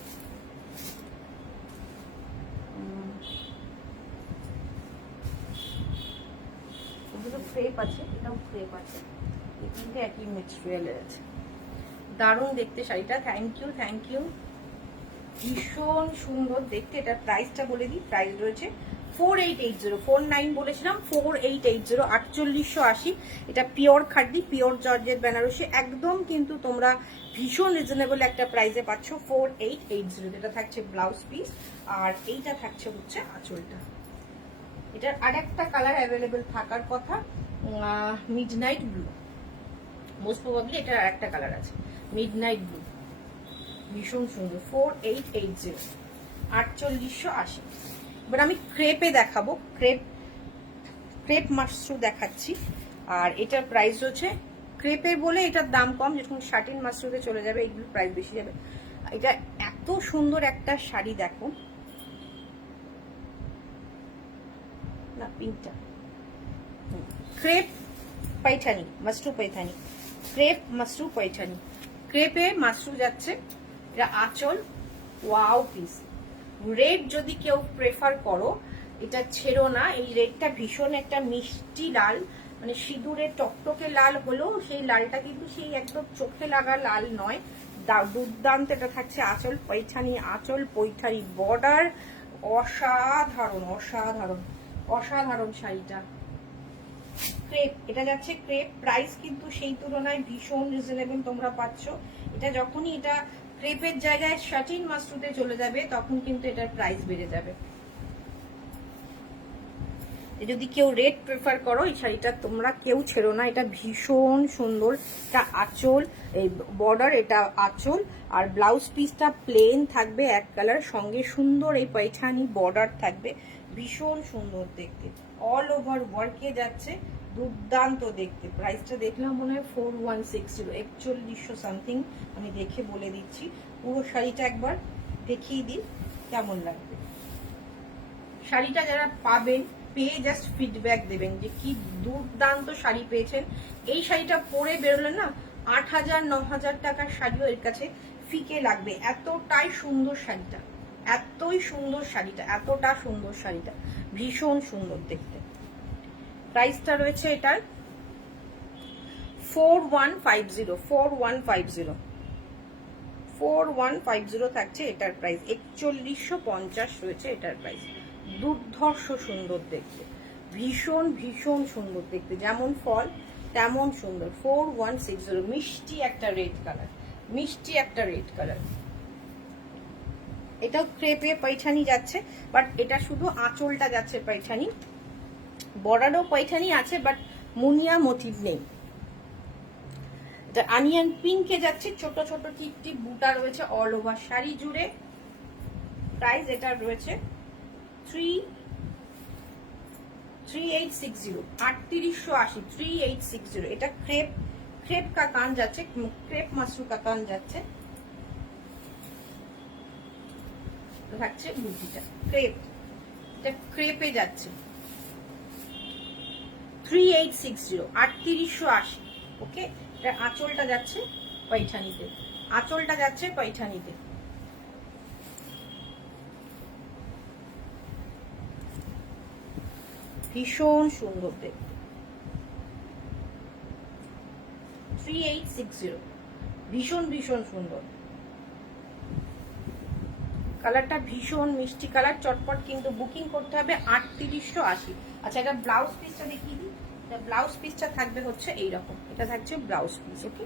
দুটো ক্রেপ আছে, এটাও ক্রেপ আছে, এই তিনটে একই মেটেরিয়ালের আছে। দারুণ দেখতে শাড়িটা, থ্যাংক ইউ থ্যাংক ইউ, ভীষণ সুন্দর দেখতে। এটার প্রাইসটা বলে দিই, প্রাইস রয়েছে 4880, 49 বলেছিলাম, 4880, 4880। এটা pure khadi, pure georgette Banarasi, একদম কিন্তু তোমরা ভীষণ রিজনেবল একটা প্রাইসে পাচ্ছ 4880। এটা থাকছে ব্লাউজ পিস, আর এইটা থাকছে হচ্ছে আঁচলটা। এটার আর একটা কালার অ্যাভেলেবেল থাকার কথা, মিডনাইট ব্লু, মোস্ট প্রবাবলি এটার আর একটা কালার আছে, মিডনাইট ব্লু, ভীষণ সুন্দর, 4880, 4880। এবার আমি ক্রেপে দেখাবো, ক্রেপ মাশরু দেখাচ্ছি। আর এটার প্রাইস হচ্ছে, ক্রেপে বলে এটার দাম কম, যখন শাটিন মাশরুতে চলে যাবে এইগুলো প্রাইস বেশি যাবে। এটা এত সুন্দর একটা শাড়ি, দেখো না, পিঙ্কটা ক্রেপ পাইঠানি, মাশরু পাইঠানি, ক্রেপ মাশরু পাইঠানি, ক্রেপে মাশরু যাচ্ছে। এটা আঁচল, ওয়াও পিস। রেড যদি কেউ প্রেফার করো, এটা ছেড়ো না, এই রেডটা ভীষণ একটা মিষ্টি লাল, মানে সিঁদুরের টকটকে লাল হলেও সেই লালটা কিন্তু সেই একদম চোখে লাগা লাল নয়, দুর্দান্ত। এটা থাকছে আঁচল পৈঠানি, আঁচল পৈঠানি, বর্ডার, অসাধারণ অসাধারণ অসাধারণ শাড়িটা। ক্রেপ, এটা যাচ্ছে ক্রেপ, প্রাইস কিন্তু সেই তুলনায় ভীষণ রিজনেবল তোমরা পাচ্ছ। এটা যখনই এটা ক্রেপের জায়গায় শাটিন মাশরুতে চলে যাবে, তখন কিন্তু এটার প্রাইস বেড়ে যাবে। যদি কেউ রেড প্রেফার করো, এই শাড়িটা তোমরা কেউ ছেড়ো না, এটা ভীষণ সুন্দর। এটা আঁচল, এই বর্ডার, এটা আঁচল, আর ব্লাউজ পিসটা প্লেন থাকবে এক কালার, সঙ্গে সুন্দর এই পৈঠানি বর্ডার থাকবে, ভীষণ সুন্দর দেখতে, অল ওভার ওয়ার্কে যাচ্ছে, দুর্দান্ত দেখতে। প্রাইসটা দেখলাম মনে হয় 4160, 4100 সামথিং, আমি দেখে বলে দিচ্ছি। পুরো শাড়িটা একবার দেখিয়ে দিই কেমন লাগবে। শাড়িটা যারা পাবেন, পেয়ে জাস্ট ফিডব্যাক দেবেন যে কি দুর্দান্ত শাড়ি পেয়েছেন। এই শাড়িটা পরে বেরোলে না 8000 9000 টাকার শাড়িও এর কাছে ফিকে লাগবে, এতটাই সুন্দর শাড়িটা, এতই সুন্দর শাড়িটা, এতটা সুন্দর শাড়িটা, ভীষণ সুন্দর দেখতে। প্রাইসটা রয়েছে এটার 4150, 4150, 4150 থাকছে এটার প্রাইস, 4150 রয়েছে এটার প্রাইস। দুর্ধর্ষ সুন্দর দেখতে, ভীষণ ভীষণ সুন্দর দেখতে, যেমন ফল তেমন সুন্দর। 4160, মিষ্টি একটা রেড কালার, মিষ্টি একটা রেড কালার। এটাও ক্রেপে পৈঠানি যাচ্ছে, বাট এটা শুধু আঁচলটা যাচ্ছে পৈঠানি, বর্ডারও পৈঠানি আছে, বাট মুনিয়া মোটিভ নেই। এটা অনিয়ন পিঙ্কে যাচ্ছে, ছোট ছোট টিপ টিপ বুটা রয়েছে অল ওভার শাড়ি জুড়ে। প্রাইস এটা রয়েছে 3860, 3880, 3860। এটা ক্রেপ কাতান যাচ্ছে, ক্রেপ মাশরু কাতান যাচ্ছে, থাকছে বুটিটা ক্রেপ, এটা ক্রেপে যাচ্ছে 3860, 3880। ওকে, এটা আঁচলটা যাচ্ছে পৈঠানিতে, আঁচলটা যাচ্ছে পৈঠানিতে। ভীষণ সুন্দর দেখতে, 3860, ভীষণ ভীষণ সুন্দর কালারটা, ভীষণ মিষ্টি কালার, চটপট কিন্তু বুকিং করতে হবে 3880। আচ্ছা, এটা ব্লাউজ পিসটা দেখিয়ে দিই। ব্লাউজ পিসটা থাকবে হচ্ছে এইরকম, এটা থাকছে ব্লাউজ পিস। ওকে,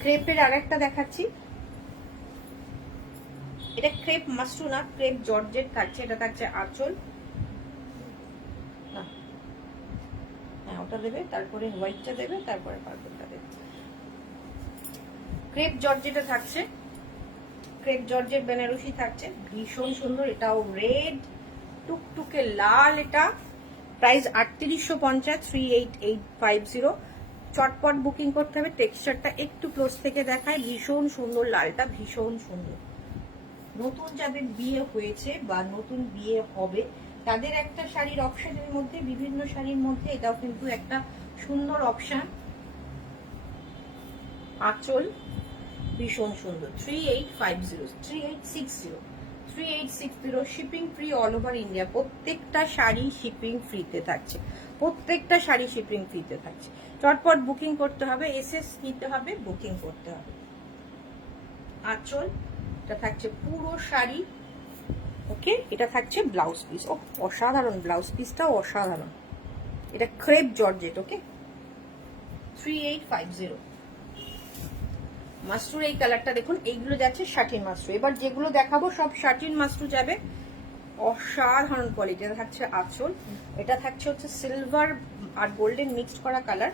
ক্রেপের আরেকটা দেখাচ্ছি, এটা ক্রেপ মাশরু না, ক্রেপ জর্জেট থাকছে, এটা থাকছে আঁচল, হ্যাঁ ওটা দেবে, তারপরে হোয়াইটটা দেবে, তারপরে পার্পলটা দেবে। ক্রেপ জর্জেটে থাকছে, ক্রেপ জর্জের বেনারসি থাকছে, ভীষণ সুন্দর। এটাও রেড টুকটুকে লাল। এটা প্রাইস 3850, 38850। চটপট বুকিং করতে হবে। টেক্সচারটা একটু ক্লোজ থেকে দেখায়, ভীষণ সুন্দর, লালটা ভীষণ সুন্দর। নতুন যাদের বিয়ে হয়েছে বা নতুন বিয়ে হবে তাদের একটা শাড়ির অপশনের মধ্যে, বিভিন্ন শাড়ির মধ্যে এটাও কিন্তু একটা সুন্দর অপশন। আঁচল ভীষণ সুন্দর। 3850, 3860, 3860। Shipping free all over India. প্রত্যেকটা শাড়ি শিপিং ফ্রিতে থাকছে, প্রত্যেকটা শাড়ি শিপিং ফ্রিতে থাকছে। চটপট বুকিং করতে হবে, এসএস নিতে হবে, বুকিং করতে হবে। আঁচল, এটা থাকছে পুরো শাড়ি। ওকে, এটা থাকছে ব্লাউজ পিস। ও অসাধারণ, ব্লাউজ পিসটাও অসাধারণ। এটা ক্রেপ জর্জেট। ওকে, 3850। মাশরুর এই কালারটা দেখুন, এইগুলো যাচ্ছে শাটিন মাশরু। এবার যেগুলো দেখাবো সব শাটিন মাশরু যাবে। অসাধারণ কোয়ালিটি। এটা থাকছে আঁচল, এটা থাকছে হচ্ছে সিলভার আর গোল্ডেন মিক্সড করা কালার।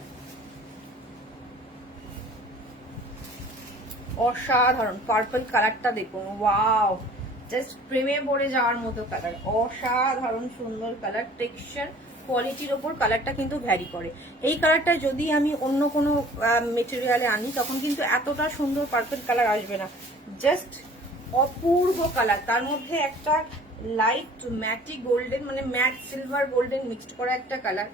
অসাধারণ পার্পল কালারটা দেখুন, ওয়াও, জাস্ট প্রেমে পড়ে যাওয়ার মতো কালার। অসাধারণ সুন্দর কালার। টেক্সচার কোয়ালিটির ওপর কালারটা কিন্তু ভ্যারি করে। এই কালারটা যদি আমি অন্য কোনো মেটেরিয়ালে আনি তখন কিন্তু এতটা সুন্দর পার্পল কালার আসবে না। জাস্ট অপূর্ব কালার। তার মধ্যে একটা লাইট ম্যাটি গোল্ডেন, মানে ম্যাট সিলভার গোল্ডেন মিক্সড করা একটা কালার।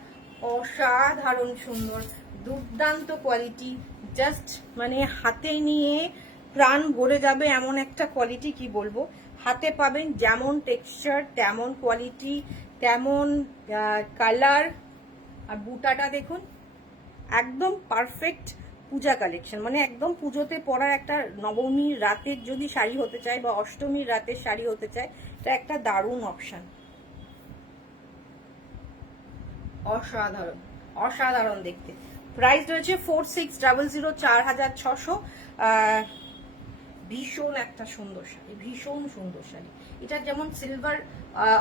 অসাধারণ সুন্দর, দুর্দান্ত কোয়ালিটি। জাস্ট মানে হাতে নিয়ে প্রাণ ভরে যাবে এমন একটা কোয়ালিটি, কি বলবো। হাতে পাবেন যেমন টেক্সচার তেমন কোয়ালিটি তেমন কালার। আর বুটাটা দেখুন, একদম পারফেক্ট পূজা কালেকশন। মানে একদম পুজোতে পরার একটা, নবমীর রাতের যদি শাড়ি হতে চায় বা অষ্টমীর রাতের শাড়ি হতে চায়, এটা একটা দারুণ অপশন। অসাধারণ, অসাধারণ দেখতে। প্রাইস রয়েছে 4600, 4600। ভীষণ একটা সুন্দর শাড়ি, ভীষণ সুন্দর শাড়ি। এটা যেমন সিলভার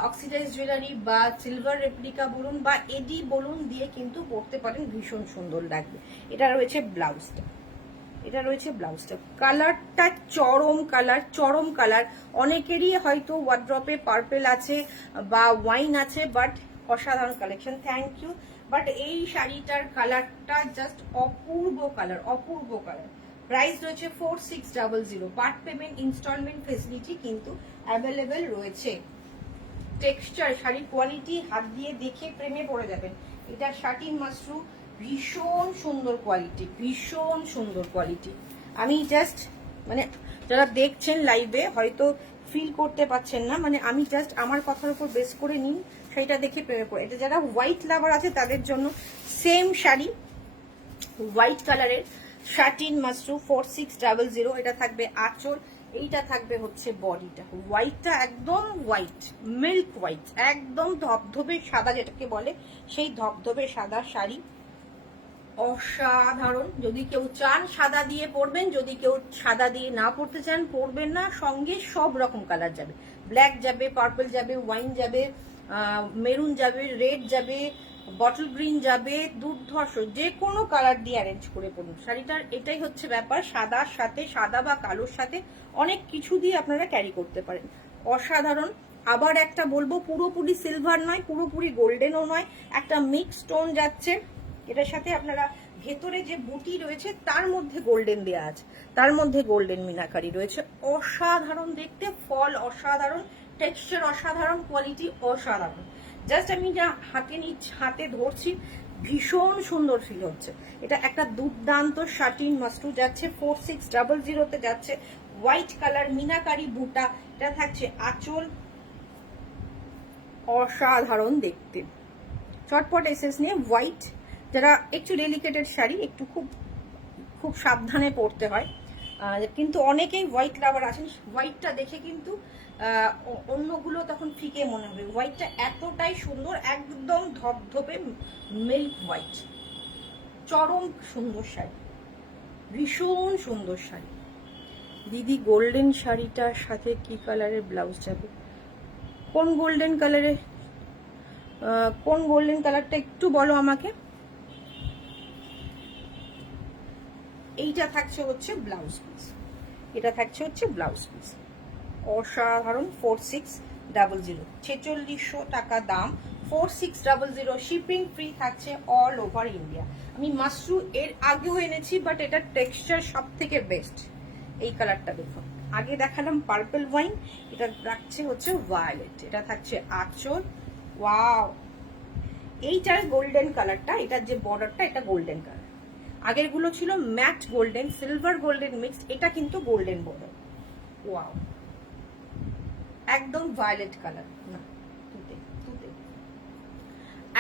অক্সিডাইজ জুয়েলারি বা সিলভার রেপ্লিকা বলুন বা এডি বলুন দিয়ে কিন্তু পরতে পারেন, ভীষণ সুন্দর লাগবে। এটা রয়েছে ব্লাউজটা, এটা রয়েছে ব্লাউজটা। কালারটা চরম কালার, চরম কালার। অনেকেরই হয়তো ওয়ার্ড্রপে পার্পল আছে বা ওয়াইন আছে, বাট অসাধারণ কালেকশন। Thank you. বাট এই শাড়িটার কালারটা জাস্ট অপূর্ব কালার, অপূর্ব কালার। প্রাইস রয়েছে 4600। পার্ট পেমেন্ট ইনস্টলমেন্ট ফেসিলিটি কিন্তু অ্যাভেলেবেল রয়েছে। টেক্সচার, শাড়ির কোয়ালিটি হাত দিয়ে দেখে প্রেমে পড়ে যাবেন। এটা শাটিন মাশরু, ভীষণ সুন্দর কোয়ালিটি, ভীষণ সুন্দর কোয়ালিটি। আমি জাস্ট মানে যারা দেখছেন লাইভে হয়তো ফিল করতে পারছেন না, মানে আমি জাস্ট আমার কথার উপর বেস করে নিন, সেইটা দেখে প্রেমে পড়ে। এটা যারা হোয়াইট লাভার আছে তাদের জন্য সেম শাড়ি, হোয়াইট কালারের শাটিন মাশরু 4600। এটা থাকবে আঁচল, এইটা থাকবে হচ্ছে বডিটা। হোয়াইটটা একদম হোয়াইট, মিল্ক হোয়াইট, একদম ধবধবে সাদা যেটাকে বলে, সেই ধবধবে সাদা শাড়ি। অসাধারণ। যদি কেউ চান সাদা দিয়ে পরবেন, যদি কেউ সাদা দিয়ে না পরতে চান পরবেন না। সঙ্গে সব রকম কালার যাবে, ব্ল্যাক যাবে, পার্পল যাবে, ওয়াইন যাবে, মেরুন যাবে, রেড যাবে, বটল গ্রিন যাবে, দুর্ধর্ষ যে কোনো কালার দিয়ে অ্যারেঞ্জ করে পরুন শাড়িটার। এটাই হচ্ছে ব্যাপার। সাদার সাথে, সাদা বা কালোর সাথে অনেক কিছু দিয়ে আপনারা ক্যারি করতে পারেন। অসাধারণ। আবার একটা বলবো, পুরোপুরি সিলভার নয়, পুরোপুরি গোল্ডেনও নয়, একটা মিক্স টোন যাচ্ছে। এটার সাথে আপনারা ভেতরে যে বুটি রয়েছে তার মধ্যে গোল্ডেন দেওয়া আছে, তার মধ্যে গোল্ডেন মিনাকারি রয়েছে। অসাধারণ দেখতে, ফল অসাধারণ, টেক্সচার অসাধারণ, কোয়ালিটি অসাধারণ। জাস্ট আমি যা হাতে ধরছি ভীষণ সুন্দর ফিল হচ্ছে। এটা একটা দুর্দান্ত শাটিন মাশরু যাচ্ছে 4600 যাচ্ছে। হোয়াইট কালার মিনাকারি বুটা। এটা থাকছে আঁচল, অসাধারণ দেখতে। চটপট এসএস নিয়ে হোয়াইট, যারা একটু ডেলিকেটেড শাড়ি একটু খুব খুব সাবধানে পরতে হয়, কিন্তু অনেকেই হোয়াইট লাভার আছেন। হোয়াইটটা দেখে কিন্তু অন্যগুলো তখন ফিকে মনে হবে। হোয়াইটটা এতটাই সুন্দর, একদম ধবধবে মিল্ক হোয়াইট, চরম সুন্দর শাড়ি, ভীষণ সুন্দর শাড়ি। দিদি গোল্ডেন শাড়িটার সাথে কি কালারের ব্লাউজ যাবে? কোন গোল্ডেন কালারের, কোন গোল্ডেন কালারটা একটু বলো আমাকে। এইটা থাকছে হচ্ছে ব্লাউজ পিস, এটা থাকছে হচ্ছে ব্লাউজ পিস। অসাধারণ 4600, 4600 টাকা দাম, 4600, শিপিং ফ্রি থাকছে অল ওভার ইন্ডিয়া। আমি মাশরু এর আগেও এনেছি, বাট এটার টেক্সচার সব থেকে বেস্ট। এই কালারটা দেখুন, আগে দেখালাম পার্পল ওয়াইন, এটা রাখছে হচ্ছে ভায়োলেট, এটা থাকছে আঁচল। ওয়াও, এইটার গোল্ডেন কালারটা, এটার যে বর্ডারটা এটা গোল্ডেন কালার, আগের গুলো ছিল mat golden, silver golden mix, এটা কিন্তু গোল্ডেন বর্ডার। ওয়াও, একদম ভায়োলেট কালার না, তুতে তুতে,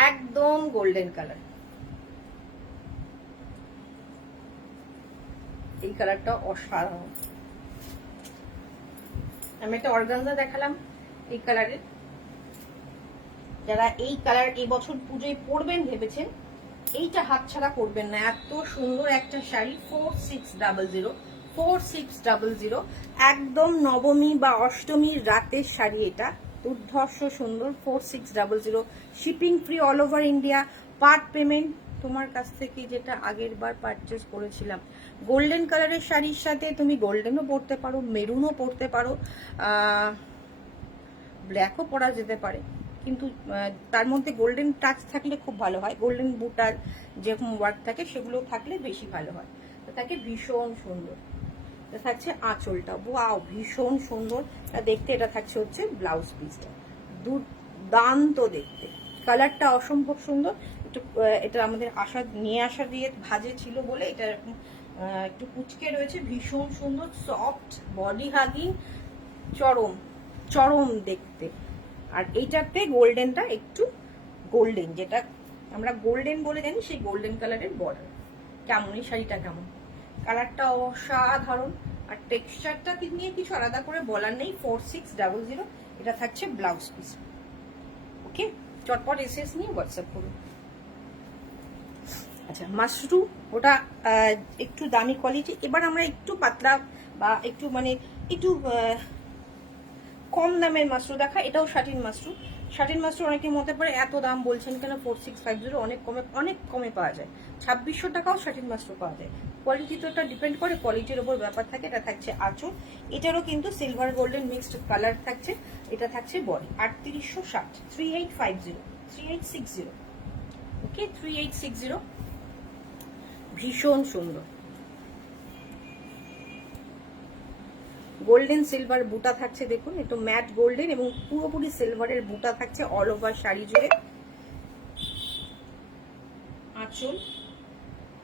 একদম গোল্ডেন কালার। এই কালারটা অসাধারণ। আমি একটা অর্গানজা দেখালাম এই কালারের, যারা এই কালার এই বছর পুজোয় পরবেন ভেবেছেন, এইটা হাতছাড়া করবেন না। এত সুন্দর একটা শাড়ি, 4600, 4600, একদম নবমী বা অষ্টমীর রাতের শাড়ি, এটা দুর্ধর্ষ সুন্দর, 4600, shipping free all over India. Part payment তোমার কাছ থেকে যেটা আগের বার পারচেস করেছিলাম, গোল্ডেন কালারের শাড়ির সাথে তুমি গোল্ডেনও পরতে পারো, মেরুনও পরতে পারো, ব্ল্যাকও পরা যেতে পারে, কিন্তু তার মধ্যে গোল্ডেন টাচ থাকলে খুব ভালো হয়। গোল্ডেন বুটার যেরকম ওয়ার্ক থাকে সেগুলো থাকলে বেশি ভালো হয়। তো তাকে ভীষণ সুন্দর, এটা থাকছে আঁচলটা, ওয়াও ভীষণ সুন্দর দেখতে। এটা থাকছে হচ্ছে ব্লাউজ পিসটা, দুর্দান্ত দেখতে, কালারটা অসম্ভব সুন্দর। একটু এটা আমাদের নিয়ে আসা দিয়ে ভাজে ছিল বলে এটা এরকম একটু কুচকে রয়েছে, ভীষণ সুন্দর, সফট, বডি হাগিং, চরম চরম দেখতে। আর এইটাতে গোল্ডেনটা একটু গোল্ডেন, যেটা আমরা গোল্ডেন বলে জানি, সেই গোল্ডেন কালারের বর্ডার। কেমন এই শাড়িটা, কেমন কালারটা অসাধারণ। আর টেক্সচারটা নিয়ে কিছু আলাদা করে বলার নেই। 4600, এটা থাকছে ব্লাউজ পিস। ওকে, চটপট এসএস নিয়ে হোয়াটসঅ্যাপ করুন। আচ্ছা, মাশরু ওটা একটু দামি কোয়ালিটি। এবার আমরা একটু পাতলা বা একটু মানে একটু কম দামের মাশরু দেখা। এটাও শাটিন মাশরু। শাটিন মাশরু অনেকের মতে পড়ে এত দাম বলছেন কেন, 4650, অনেক কমে পাওয়া যায়। 2600 টাকাও শাটিন মাশরু পাওয়া যায়। কোয়ালিটি তো এটা ডিপেন্ড করে, কোয়ালিটির ওপর ব্যাপার থাকে। এটা থাকছে আঁচল, এটারও কিন্তু সিলভার গোল্ডেন মিক্সড কালার থাকছে। এটা থাকছে বডি 3860, 3850, 3860। ওকে, 3860, ভীষণ সুন্দর। গোল্ডেন সিলভার বুটা থাকছে, দেখুন একটু ম্যাট গোল্ডেন এবং পুরোপুরি সিলভারের বুটা থাকছে অল ওভার শাড়ি জুড়ে। আঁচল।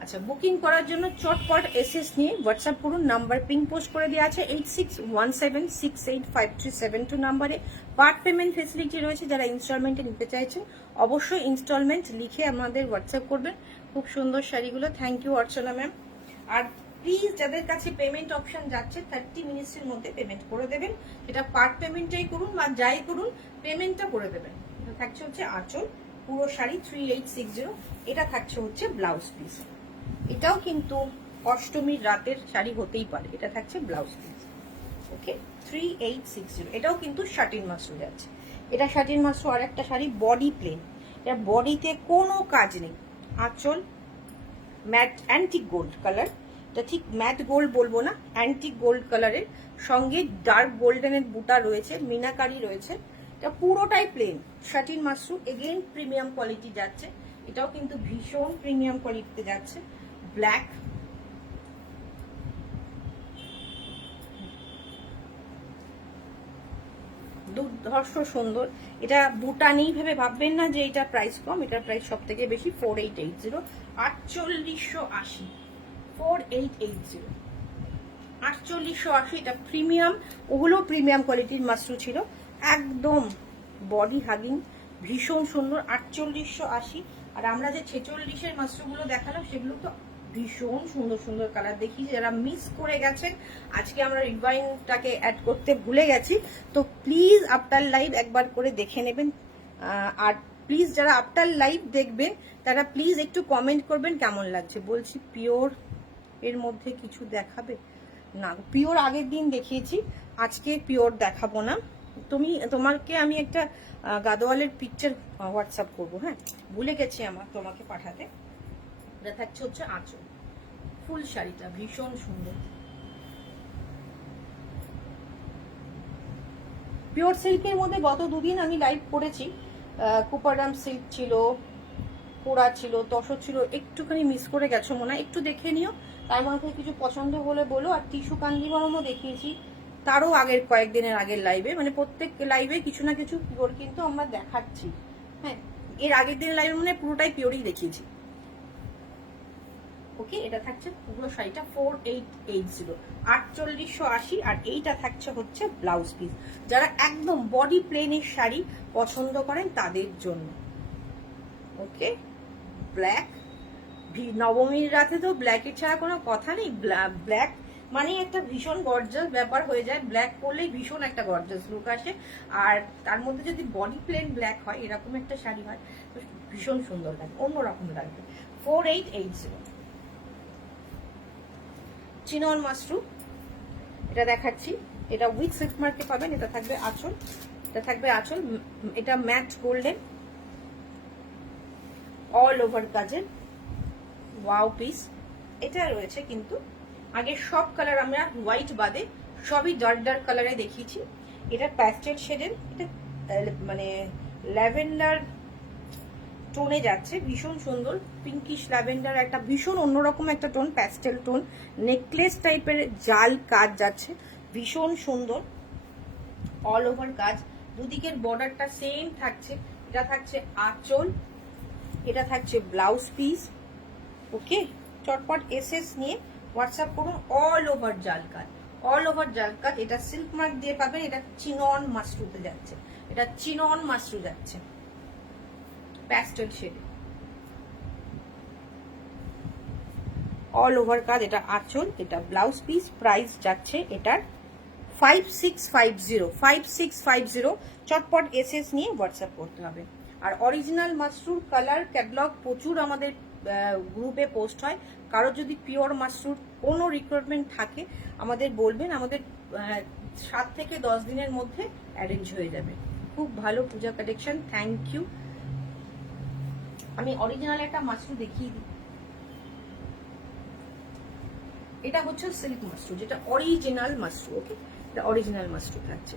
আচ্ছা, বুকিং করার জন্য চটপট এসএস নিয়ে হোয়াটসঅ্যাপ করুন। নাম্বার পিং পোস্ট করে দেওয়া আছে 8617685372 নাম্বারে। পার্ট পেমেন্ট ফেসিলিটি রয়েছে। যারা ইনস্টলমেন্টে নিতে চাইছেন অবশ্যই ইনস্টলমেন্ট লিখে আমাদের হোয়াটসঅ্যাপ করবেন। খুব সুন্দর শাড়িগুলো। Thank you Archana ma'am. আর প্লিজ যাদের কাছে পেমেন্ট অপশন যাচ্ছে 30 মিনিটসের মধ্যে পেমেন্ট করে দেবেন। এটা পার্ট পেমেন্টটাই করুন বা যাই করুন, পেমেন্টটা করে দেবেন। এটা থাকছে হচ্ছে আঁচল, পুরো শাড়ি 3860। এটা থাকছে হচ্ছে ব্লাউজ পিস। এটাও কিন্তু অষ্টমীর রাতের শাড়ি হতেই পারে। এটা থাকছে ব্লাউজ পিস। ওকে, 3860। এটাও কিন্তু শাটিন মাশরু যাচ্ছে। এটা শাটিন মাশরু। আর একটা শাড়ি বডি প্লেন, এটা বডিতে কোনো কাজ নেই। আঁচল ম্যাট অ্যান্টিক গোল্ড কালার, এটা ঠিক ম্যাট গোল্ড বলবো না, অ্যান্টিক গোল্ড কালারের সঙ্গে ডার্ক গোল্ডেনের বুটা রয়েছে, মিনাকারি রয়েছে। এটা পুরোটাই plain satin mashru. Again premium quality যাচ্ছে। এটাও কিন্তু ভীষণ প্রিমিয়াম কোয়ালিটিতে যাচ্ছে। ব্ল্যাক, দুর্ধর্ষ সুন্দর। এটা বুটা নেই ভেবে ভাববেন না যে এটা প্রাইস কম, এটার প্রাইস সব থেকে বেশি। 4880, 4880, 4880, 4880। এটা প্রিমিয়াম, ওগুলো প্রিমিয়াম কোয়ালিটির মাশরু ছিল, একদম বডি হাগিং, ভীষণ সুন্দর। 4880। আর আমরা যে 46-এর মাশরুগুলো দেখালাম সেগুলো তো ভীষণ সুন্দর সুন্দর কালার। দেখি যারা মিস করে গেছেন, আজকে আমরা রিভাইনটাকে অ্যাড করতে ভুলে গেছি, তো প্লিজ আফটার লাইভ একবার করে দেখে নেবেন। আর প্লিজ যারা আফটার লাইভ দেখবেন তারা প্লিজ একটু কমেন্ট করবেন কেমন লাগছে। বলছি পিওর এর মধ্যে কিছু দেখাবে না? পিওর আগের দিন দেখিয়েছি, আজকে পিওর দেখাবো না। তোমাকে আমি একটা গাদোয়ালের পিকচার হোয়াটসঅ্যাপ করবো, হ্যাঁ ভুলে গেছি তোমাকে পাঠাতে। এটা থাকছে হচ্ছে আঁচল, ফুল শাড়িটা ভীষণ সুন্দর। পিওর সিল্কের মধ্যে গত দুদিন আমি লাইভ করেছি, কুপারাম সিল্ক ছিল, কোড়া ছিল, তসর ছিল, একটুখানি মিস করে গেছো মনে হয়, একটু দেখে নিও, তার মধ্যে কিছু পছন্দ হলে বলো। আর টিস্যু কাঞ্জিভরমও দেখিয়েছি তারও আগের কয়েকদিনের আগের লাইভে, মানে প্রত্যেক লাইভে কিছু না কিছু পিওর কিন্তু আমরা দেখাচ্ছি। হ্যাঁ, এর আগের দিনের লাইভে মানে পুরোটাই পিওরই দেখিয়েছি। ওকে, এটা থাকছে পুরো শাড়িটা 4880, 4880, আর এইটা থাকছে হচ্ছে ব্লাউজ পিস। যারা একদম বডি প্লেনের শাড়ি পছন্দ করেন তাদের জন্য। ওকে, ব্ল্যাক, নবমীর রাতে তো ব্ল্যাকের ছাড়া কোনো কথা নেই। ব্ল্যাক মানে একটা ভীষণ গর্জাস ব্যাপার হয়ে যায়, ব্ল্যাক পরলেই ভীষণ একটা গর্জাস লুক আসে। আর তার মধ্যে যদি বডি প্লেন ব্ল্যাক হয়, এরকম একটা শাড়ি হয়, তো ভীষণ সুন্দর লাগে, অন্যরকম লাগবে। 4880 চিনন মাশরুম, এটা দেখাচ্ছি। এটা উইথ সিল্ক মার্কে পাবেন। এটা থাকবে আঁচল, এটা থাকবে আঁচল, এটা ম্যাট গোল্ডেন অল ওভার কাজের ওয়াও পিস। এটা রয়েছে কিন্তু আগে সব কালার আমরা হোয়াইট বাদে সবই ডার্ক ডার্ক কালারে দেখিয়েছি। এটা প্যাস্টেল শেডের, এটা মানে ল্যাভেন্ডার টোনে যাচ্ছে, ভীষণ সুন্দর পিঙ্কিশ ল্যাভেন্ডার, একটা ভীষণ অন্যরকম একটা টোন, প্যাস্টেল টোন, নেকলেস টাইপের জাল কাজ যাচ্ছে, ভীষণ সুন্দর অল ওভার কাজ। দুদিকের বর্ডারটা সেম থাকছে। এটা থাকছে আঁচল, এটা থাকছে ব্লাউজ পিস। ওকে, চটপট এসএস নিয়ে হোয়াটসঅ্যাপ করুন। অল ওভার জাল কাজ, অল ওভার জাল কাজ। এটা সিল্ক মার্ক দিয়ে পাবেন। এটা চিনন মাশরুতে যাচ্ছে, এটা চিনন মাশরু যাচ্ছে প্যাস্টেল শেডে, অল ওভার কাজ। এটা আঁচল, এটা ব্লাউজ পিস। প্রাইস যাচ্ছে এটার 5650, 5650। চটপট এসএস নিয়ে হোয়াটসঅ্যাপ করতে হবে। আর অরিজিনাল মাশরুর কালার ক্যাটলগ প্রচুর আমাদের গ্রুপে পোস্ট হয়। কারো যদি পিওর মাশরুর কোনো রিক্রুটমেন্ট থাকে আমাদের বলবেন, আমাদের 7 থেকে 10 দিনের মধ্যে অ্যারেঞ্জ হয়ে যাবে। খুব ভালো পূজা কালেকশন, থ্যাংক ইউ। আমি অরিজিনাল একটা মাশরু দেখিয়ে দিই। এটা হচ্ছে সিল্ক মাশরু, যেটা অরিজিনাল মাশরু। ওকে, এটা অরিজিনাল মাশরু থাকছে।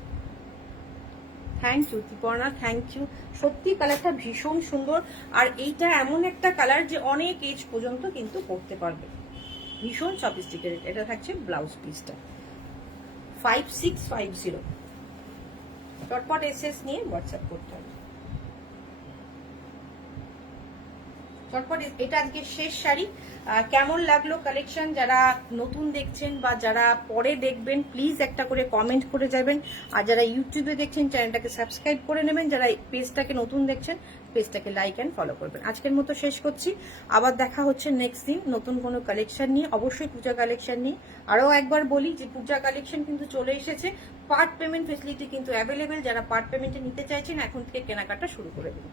Thank you Diparna, thank you. সত্যি কালারটা ভীষণ সুন্দর। আর এইটা এমন একটা কালার যে অনেক এজ পর্যন্ত কিন্তু পরতে পারবে, ভীষণ সফিস্টিকেটেড। এটা থাকছে ব্লাউজ পিসটা 5650। চটপট এসএস নিয়ে হোয়াটসঅ্যাপ করতে হবে চটপট। এটা আজকে শেষ শাড়ি। কেমন লাগলো কালেকশন? যারা নতুন দেখছেন বা যারা পরে দেখবেন প্লিজ একটা করে কমেন্ট করে যাবেন। আর যারা ইউটিউবে দেখছেন চ্যানেলটাকে সাবস্ক্রাইব করে নেবেন। যারা পেজটাকে নতুন দেখছেন পেজটাকে লাইক অ্যান্ড ফলো করবেন। আজকের মতো শেষ করছি, আবার দেখা হচ্ছে নেক্সট দিন নতুন কোনো কালেকশন নিয়ে, অবশ্যই পূজা কালেকশন নিয়ে। আরও একবার বলি যে পূজা কালেকশন কিন্তু চলে এসেছে, পার্ট পেমেন্ট ফেসিলিটি কিন্তু অ্যাভেলেবেল। যারা পার্ট পেমেন্টে নিতে চাইছেন এখন থেকে কেনাকাটা শুরু করে দিন।